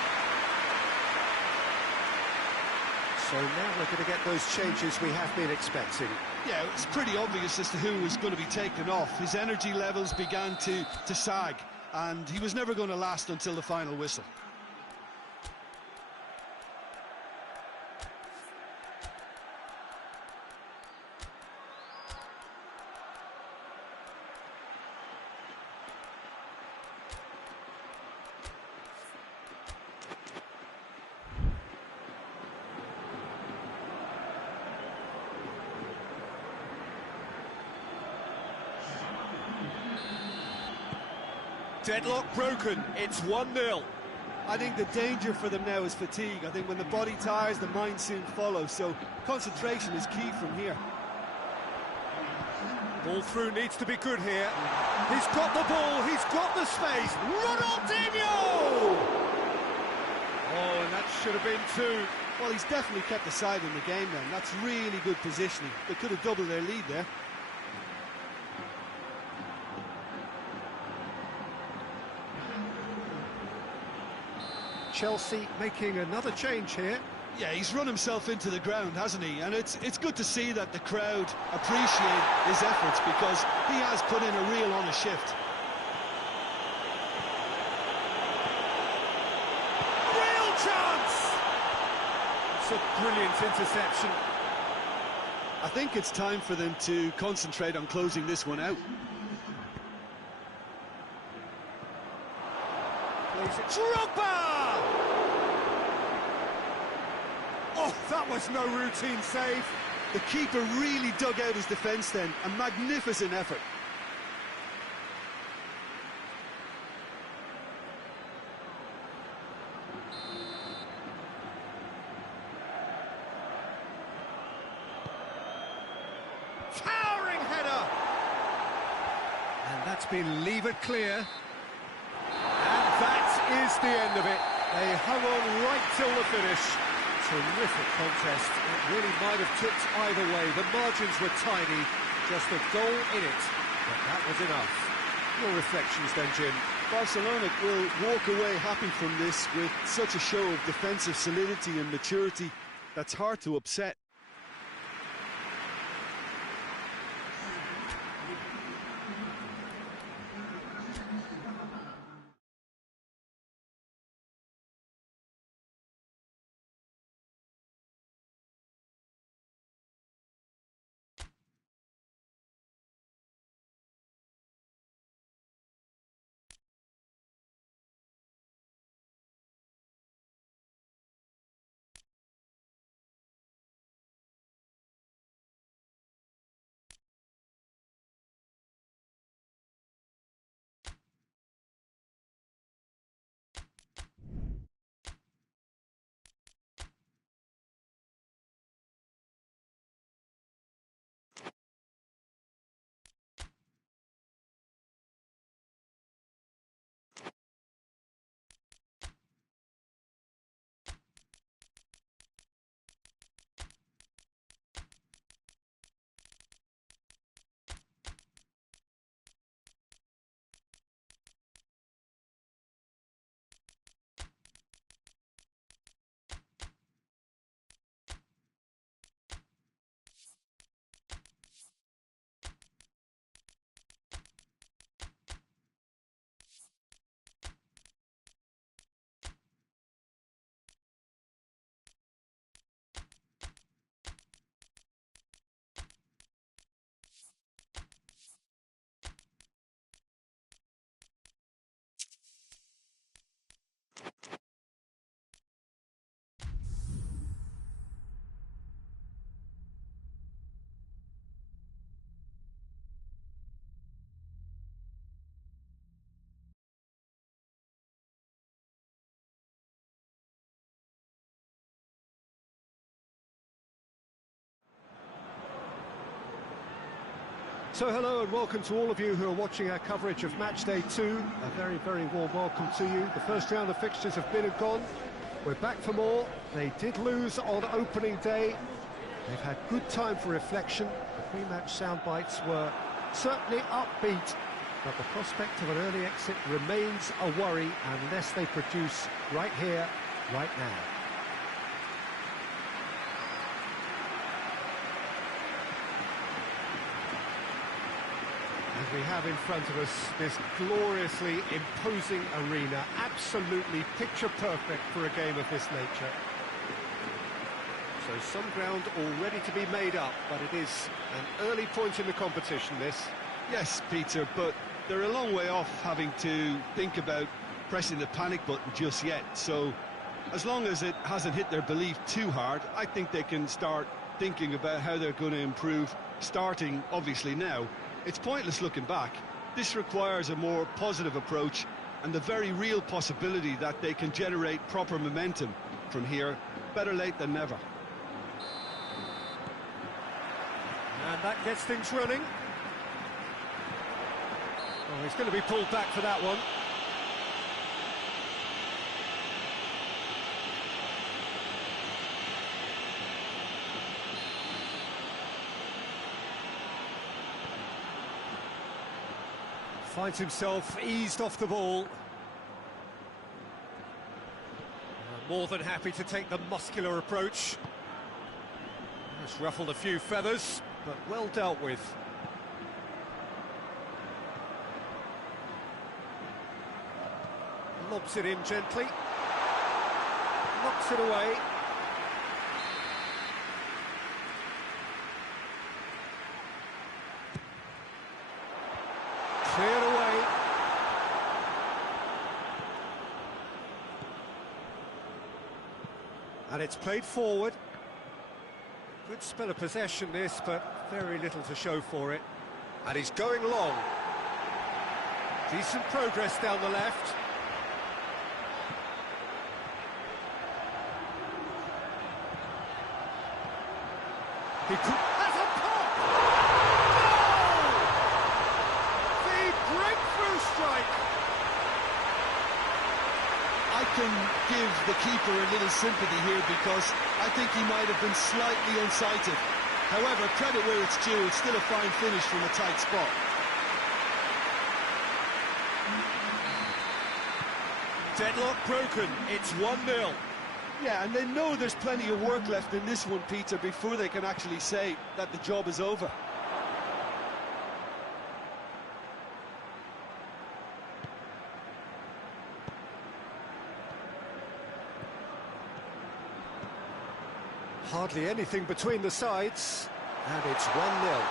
So now we're going to get those changes we have been expecting. Yeah, it's pretty obvious as to who was going to be taken off. His energy levels began to sag, and he was never going to last until the final whistle. Deadlock broken, it's 1-0. I think the danger for them now is fatigue. I think when the body tires, the mind soon follows, so concentration is key from here. Ball through needs to be good here. He's got the ball, he's got the space. Ronaldinho! Oh, and that should have been two. Well, he's definitely kept the side in the game then. That's really good positioning. They could have doubled their lead there. Chelsea making another change here. Yeah, he's run himself into the ground, hasn't he? And it's good to see that the crowd appreciate his efforts, because he has put in a real honest shift. Real chance! It's a brilliant interception. I think it's time for them to concentrate on closing this one out. Drogba! Oh, that was no routine save. The keeper really dug out his defence then. A magnificent effort. Towering header! And that's been levered clear. And that is the end of it. They hung on right till the finish. Terrific contest. It really might have tipped either way. The margins were tiny, just a goal in it. But that was enough. Your reflections then, Jim? Barcelona will walk away happy from this with such a show of defensive solidity and maturity that's hard to upset. So hello and welcome to all of you who are watching our coverage of match day 2. A very, very warm welcome to you. The first round of fixtures have been and gone. We're back for more. They did lose on opening day. They've had good time for reflection. The pre-match sound bites were certainly upbeat, but the prospect of an early exit remains a worry unless they produce right here, right now. And we have in front of us this gloriously imposing arena, absolutely picture perfect for a game of this nature. So some ground already to be made up, but it is an early point in the competition, this. Yes, Peter, but they're a long way off having to think about pressing the panic button just yet. So as long as it hasn't hit their belief too hard, I think they can start thinking about how they're going to improve, starting obviously now. It's pointless looking back. This requires a more positive approach and the very real possibility that they can generate proper momentum from here. Better late than never. And that gets things running. Oh, he's going to be pulled back for that one. Finds himself eased off the ball. More than happy to take the muscular approach. Has ruffled a few feathers, but well dealt with. Lobs it in gently. Knocks it away. Cleared away. And it's played forward. Good spell of possession this, but very little to show for it. And he's going long. Decent progress down the left. He could... That's a pop! Goal! The breakthrough strike! I can give the keeper a little sympathy here because I think he might have been slightly unsighted. However, credit where it's due, it's still a fine finish from a tight spot. Deadlock broken, it's 1-0. Yeah, and they know there's plenty of work left in this one, Peter, before they can actually say that the job is over. Hardly anything between the sides, and it's 1-0.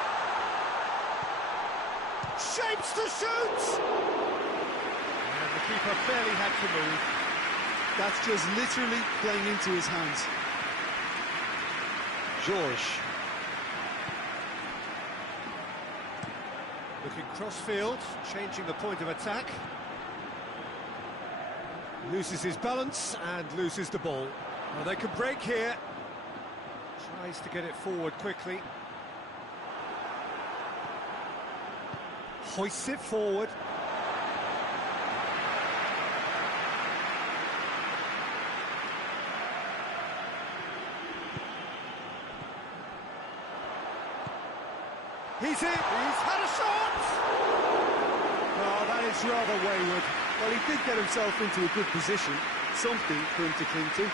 Shapes to shoot! And the keeper barely had to move. That's just literally playing into his hands. George. Looking cross-field, changing the point of attack. Loses his balance and loses the ball. Well, they can break here. Tries to get it forward quickly. Hoists it forward. He's in, he's had a shot! Oh, that is rather wayward. Well, he did get himself into a good position, something for him to cling to.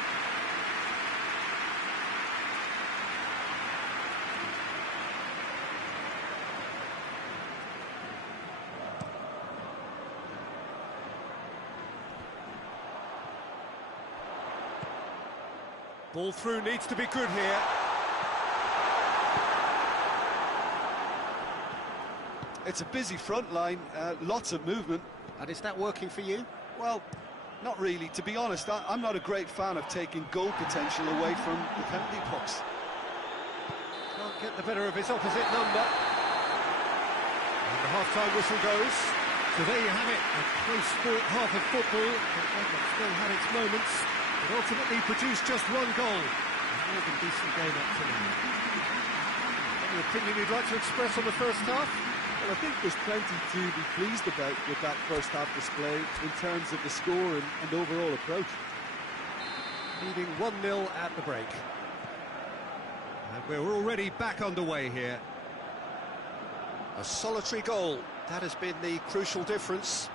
Ball through needs to be good here. It's a busy front line, lots of movement. And is that working for you? Well, not really. To be honest, I'm not a great fan of taking goal potential away from the penalty box. Can't get the better of his opposite number. And the half-time whistle goes. So there you have it, a close-fought half of football, but one that still had its moments, but ultimately produced just one goal. A more than decent game up to now. Any opinion you'd like to express on the first half? Well, I think there's plenty to be pleased about with that first half display in terms of the score and overall approach. Leading 1-0 at the break. And we're already back underway here. A solitary goal, that has been the crucial difference.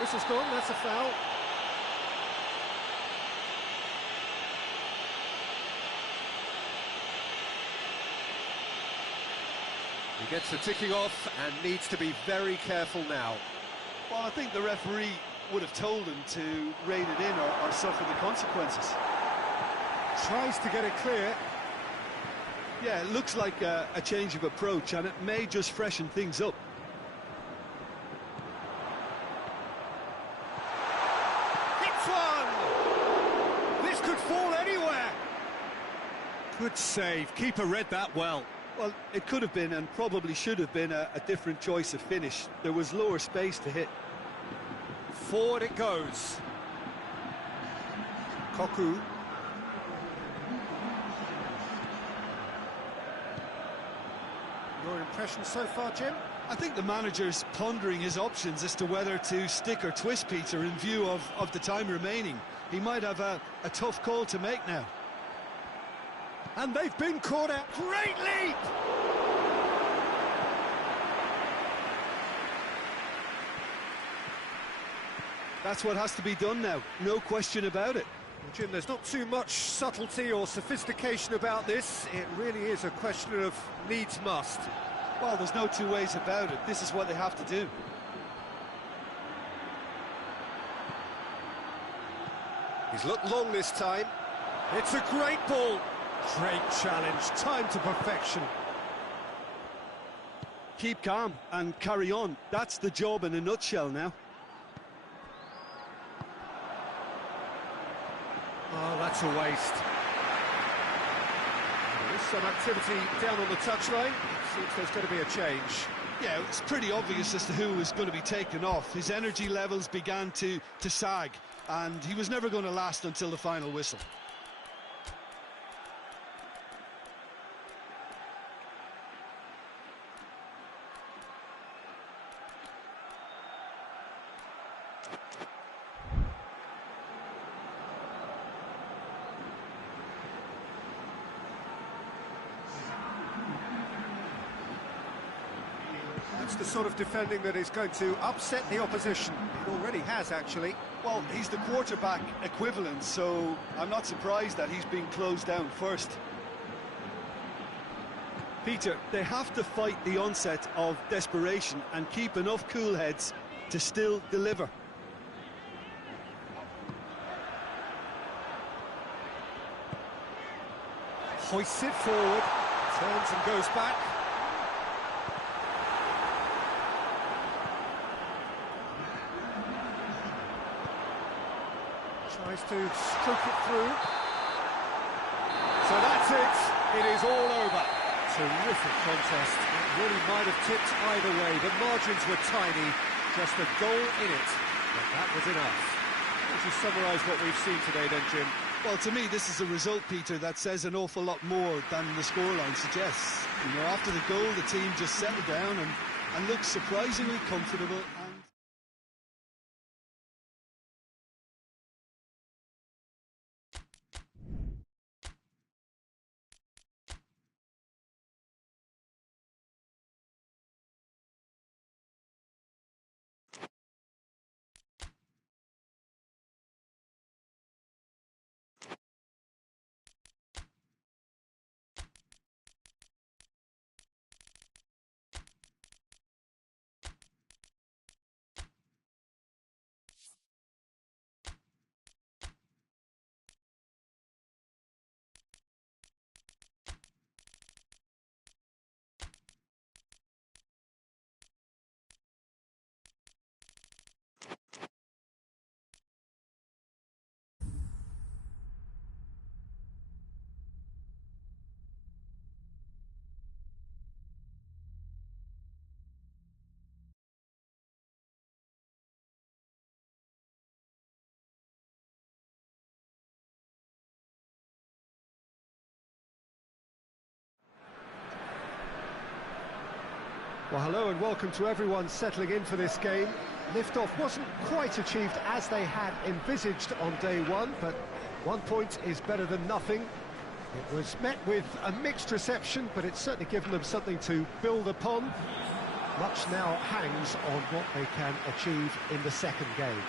Whistle's gone, that's a foul. He gets the ticking off and needs to be very careful now. Well, I think the referee would have told him to rein it in or suffer the consequences. Tries to get it clear. Yeah, it looks like a change of approach, and it may just freshen things up. Hits one! This could fall anywhere! Good save, keeper read that well. Well, it could have been and probably should have been a different choice of finish. There was lower space to hit. Forward it goes. Koku. Your impression so far, Jim? I think the manager's pondering his options as to whether to stick or twist Peter in view of the time remaining. He might have a tough call to make now. And they've been caught out. Great leap! That's what has to be done now, no question about it. Well, Jim, there's not too much subtlety or sophistication about this. It really is a question of needs must. Well, there's no two ways about it. This is what they have to do. He's looked long this time. It's a great ball. Great challenge, time to perfection. Keep calm and carry on. That's the job in a nutshell now. Oh, that's a waste. There's some activity down on the touchline. It seems there's going to be a change. Yeah, it's pretty obvious as to who was going to be taken off. His energy levels began to sag, and he was never going to last until the final whistle. That's the sort of defending that is going to upset the opposition. It already has, actually. Well, he's the quarterback equivalent, so I'm not surprised that he's being closed down first. Peter, they have to fight the onset of desperation and keep enough cool heads to still deliver. Hoists it forward, turns and goes back. Tries to stroke it through. So that's it. It is all over. Terrific contest. It really might have tipped either way. The margins were tiny. Just a goal in it. But that was enough. Would you summarise what we've seen today then, Jim? Well, to me, this is a result, Peter, that says an awful lot more than the scoreline suggests. You know, after the goal, the team just settled down and looked surprisingly comfortable. Well, hello and welcome to everyone settling in for this game. Liftoff wasn't quite achieved as they had envisaged on day one, but 1 point is better than nothing. It was met with a mixed reception, but it's certainly given them something to build upon. Much now hangs on what they can achieve in the second game.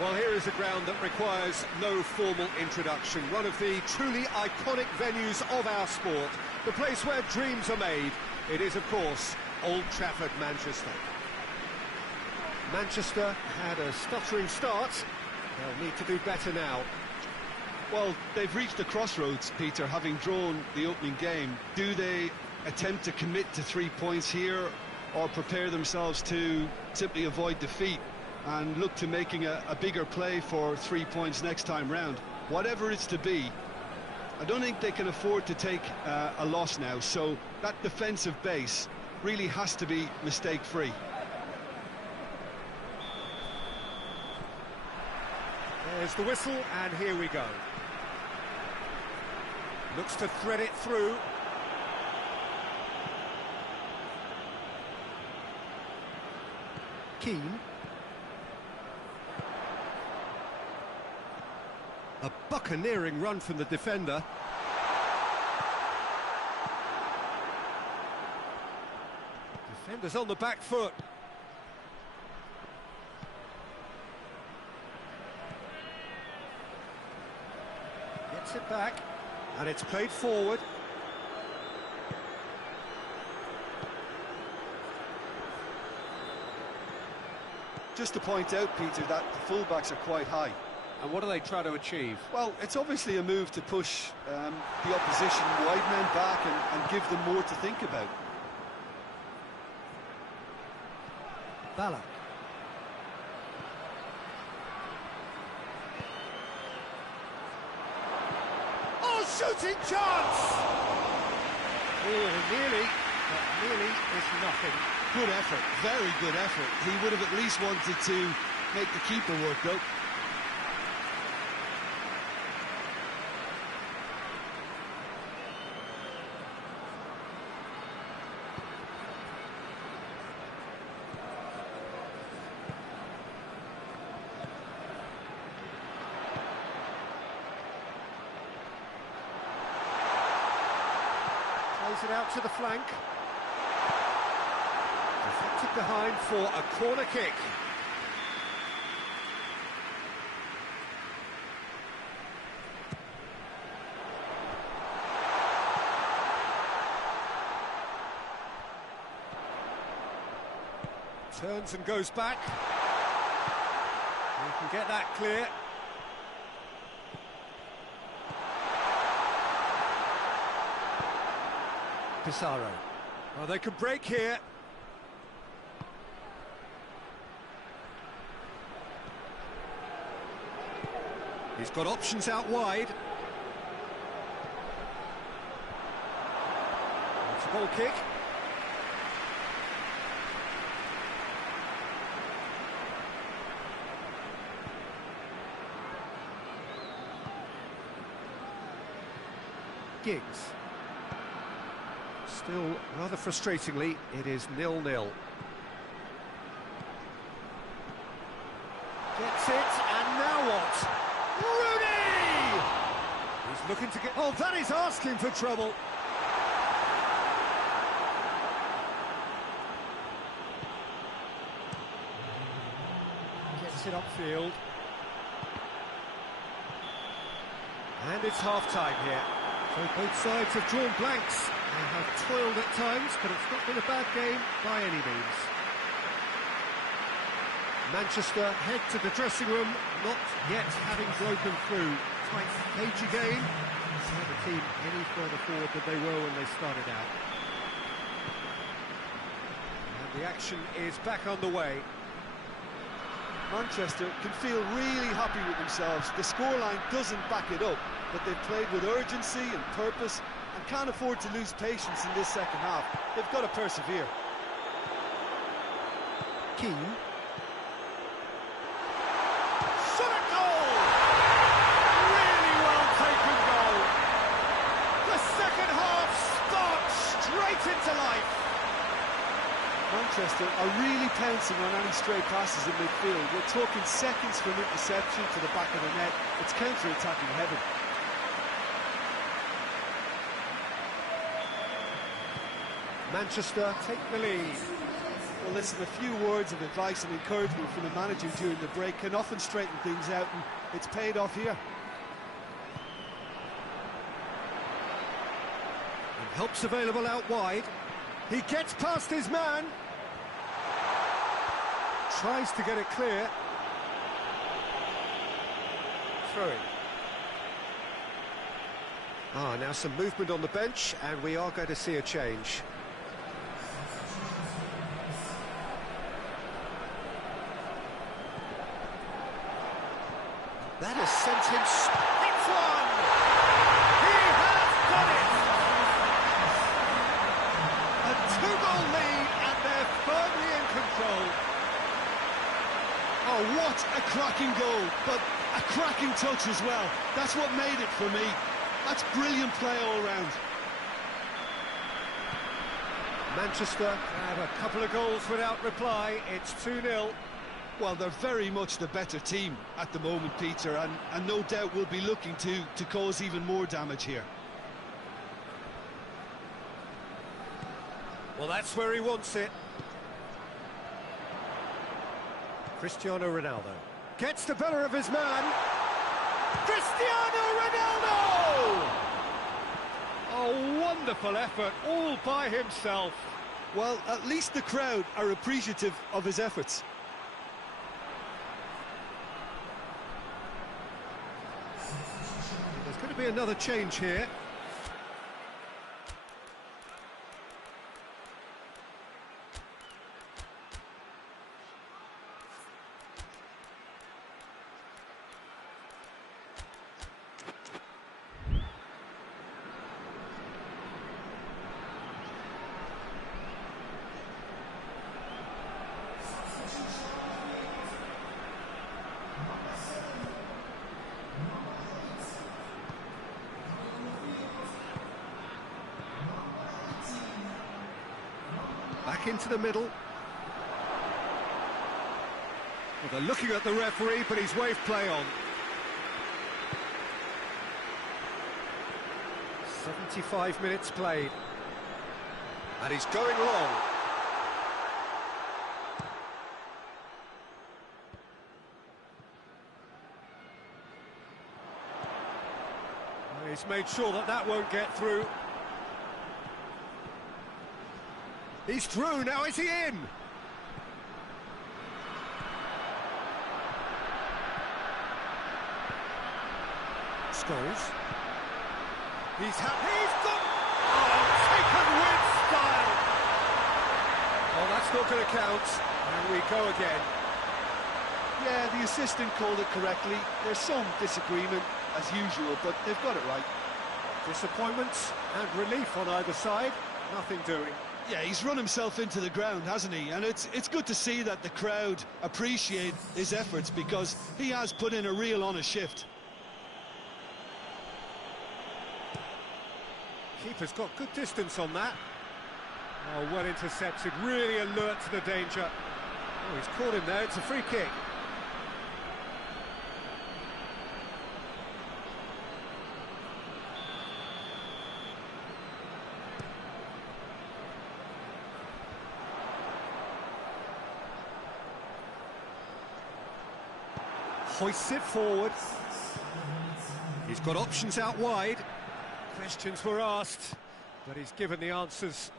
Well, here is a ground that requires no formal introduction. One of the truly iconic venues of our sport. The place where dreams are made. It is, of course, Old Trafford, Manchester. Manchester had a stuttering start. They'll need to do better now. Well, they've reached the crossroads, Peter, having drawn the opening game. Do they attempt to commit to 3 points here, or prepare themselves to simply avoid defeat and look to making a bigger play for 3 points next time round? Whatever it's to be, I don't think they can afford to take a loss now, so that defensive base really has to be mistake-free. There's the whistle, and here we go. Looks to thread it through. Keane. A buccaneering run from the defender. Defender's on the back foot. Gets it back, and it's played forward. Just to point out, Peter, that the fullbacks are quite high. And what do they try to achieve? Well, it's obviously a move to push the opposition wide men back and give them more to think about. Ballack. Oh, shooting chance! Oh, nearly, but nearly is nothing. Good effort, very good effort. He would have at least wanted to make the keeper work, though. Plays it out to the flank. Deflected behind for a corner kick. Turns and goes back. You can get that clear. Pissarro. Well, they can break here. He's got options out wide. It's a ball kick. Giggs. Still, rather frustratingly, it is 0-0. Gets it, and now what? Rooney! He's looking to get... Oh, that is asking for trouble. Gets it upfield. And it's half-time here. So both sides have drawn blanks. They have toiled at times, but it's not been a bad game by any means. Manchester head to the dressing room, not yet having broken through. Tight, cagey game. Not the team any further forward than they were when they started out. And the action is back underway. Manchester can feel really happy with themselves. The scoreline doesn't back it up, but they've played with urgency and purpose and can't afford to lose patience in this second half. They've got to persevere. Keane. Shot a goal! Really well taken goal. Manchester are really pouncing on any stray passes in midfield. We're talking seconds from interception to the back of the net. It's counter-attacking heaven. Manchester take the lead. Well, listen, a few words of advice and encouragement from the manager during the break can often straighten things out, and it's paid off here. And help's available out wide. He gets past his man. Tries to get it clear. Throwing. Now some movement on the bench, and we are going to see a change. That has sent him... It's one! He has done it! A two-goal lead, and they're firmly in control. Oh, what a cracking goal, but a cracking touch as well. That's what made it for me. That's brilliant play all round. Manchester have a couple of goals without reply. It's 2-0. Well, they're very much the better team at the moment, Peter, and no doubt will be looking to cause even more damage here. Well, that's where he wants it. Cristiano Ronaldo gets the better of his man. Cristiano Ronaldo! A wonderful effort, all by himself. Well, at least the crowd are appreciative of his efforts. There's going to be another change here. Back into the middle. Well, they're looking at the referee, but he's waved play on. 75 minutes played. And he's going long. He's made sure that that won't get through. He's through, now is he in? Scholes. He's got... Oh, taken with style! Oh, that's not going to count. And we go again. Yeah, the assistant called it correctly. There's some disagreement, as usual, but they've got it right. Disappointments and relief on either side. Nothing doing. Yeah, he's run himself into the ground, hasn't he? And it's good to see that the crowd appreciate his efforts, because he has put in a real honest shift. Keeper's got good distance on that. Oh, well intercepted, really alert to the danger. Oh, he's caught him there, it's a free kick. Hoists it forward. He's got options out wide. Questions were asked, but he's given the answers.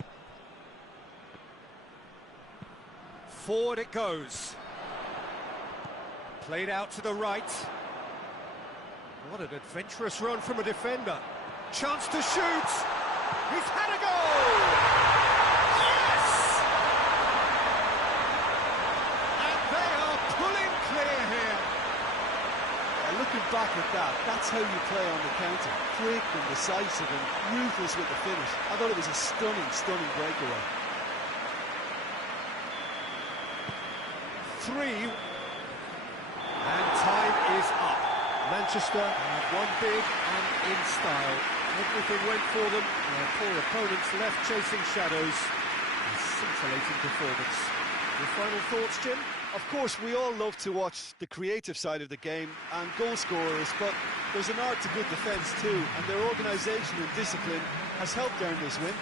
Forward it goes. Played out to the right. What an adventurous run from a defender. Chance to shoot. He's had a goal! Yes! And they are pulling clear here. Looking back at that, that's how you play on the counter. Quick and decisive and ruthless with the finish. I thought it was a stunning, stunning breakaway. 3. And time is up. Manchester won big and in style. Everything went for them. Their poor opponents left chasing shadows. A scintillating performance. Your final thoughts, Jim? Of course, we all love to watch the creative side of the game and goal scorers, but there's an art to good defence too, and their organisation and discipline has helped earn this win.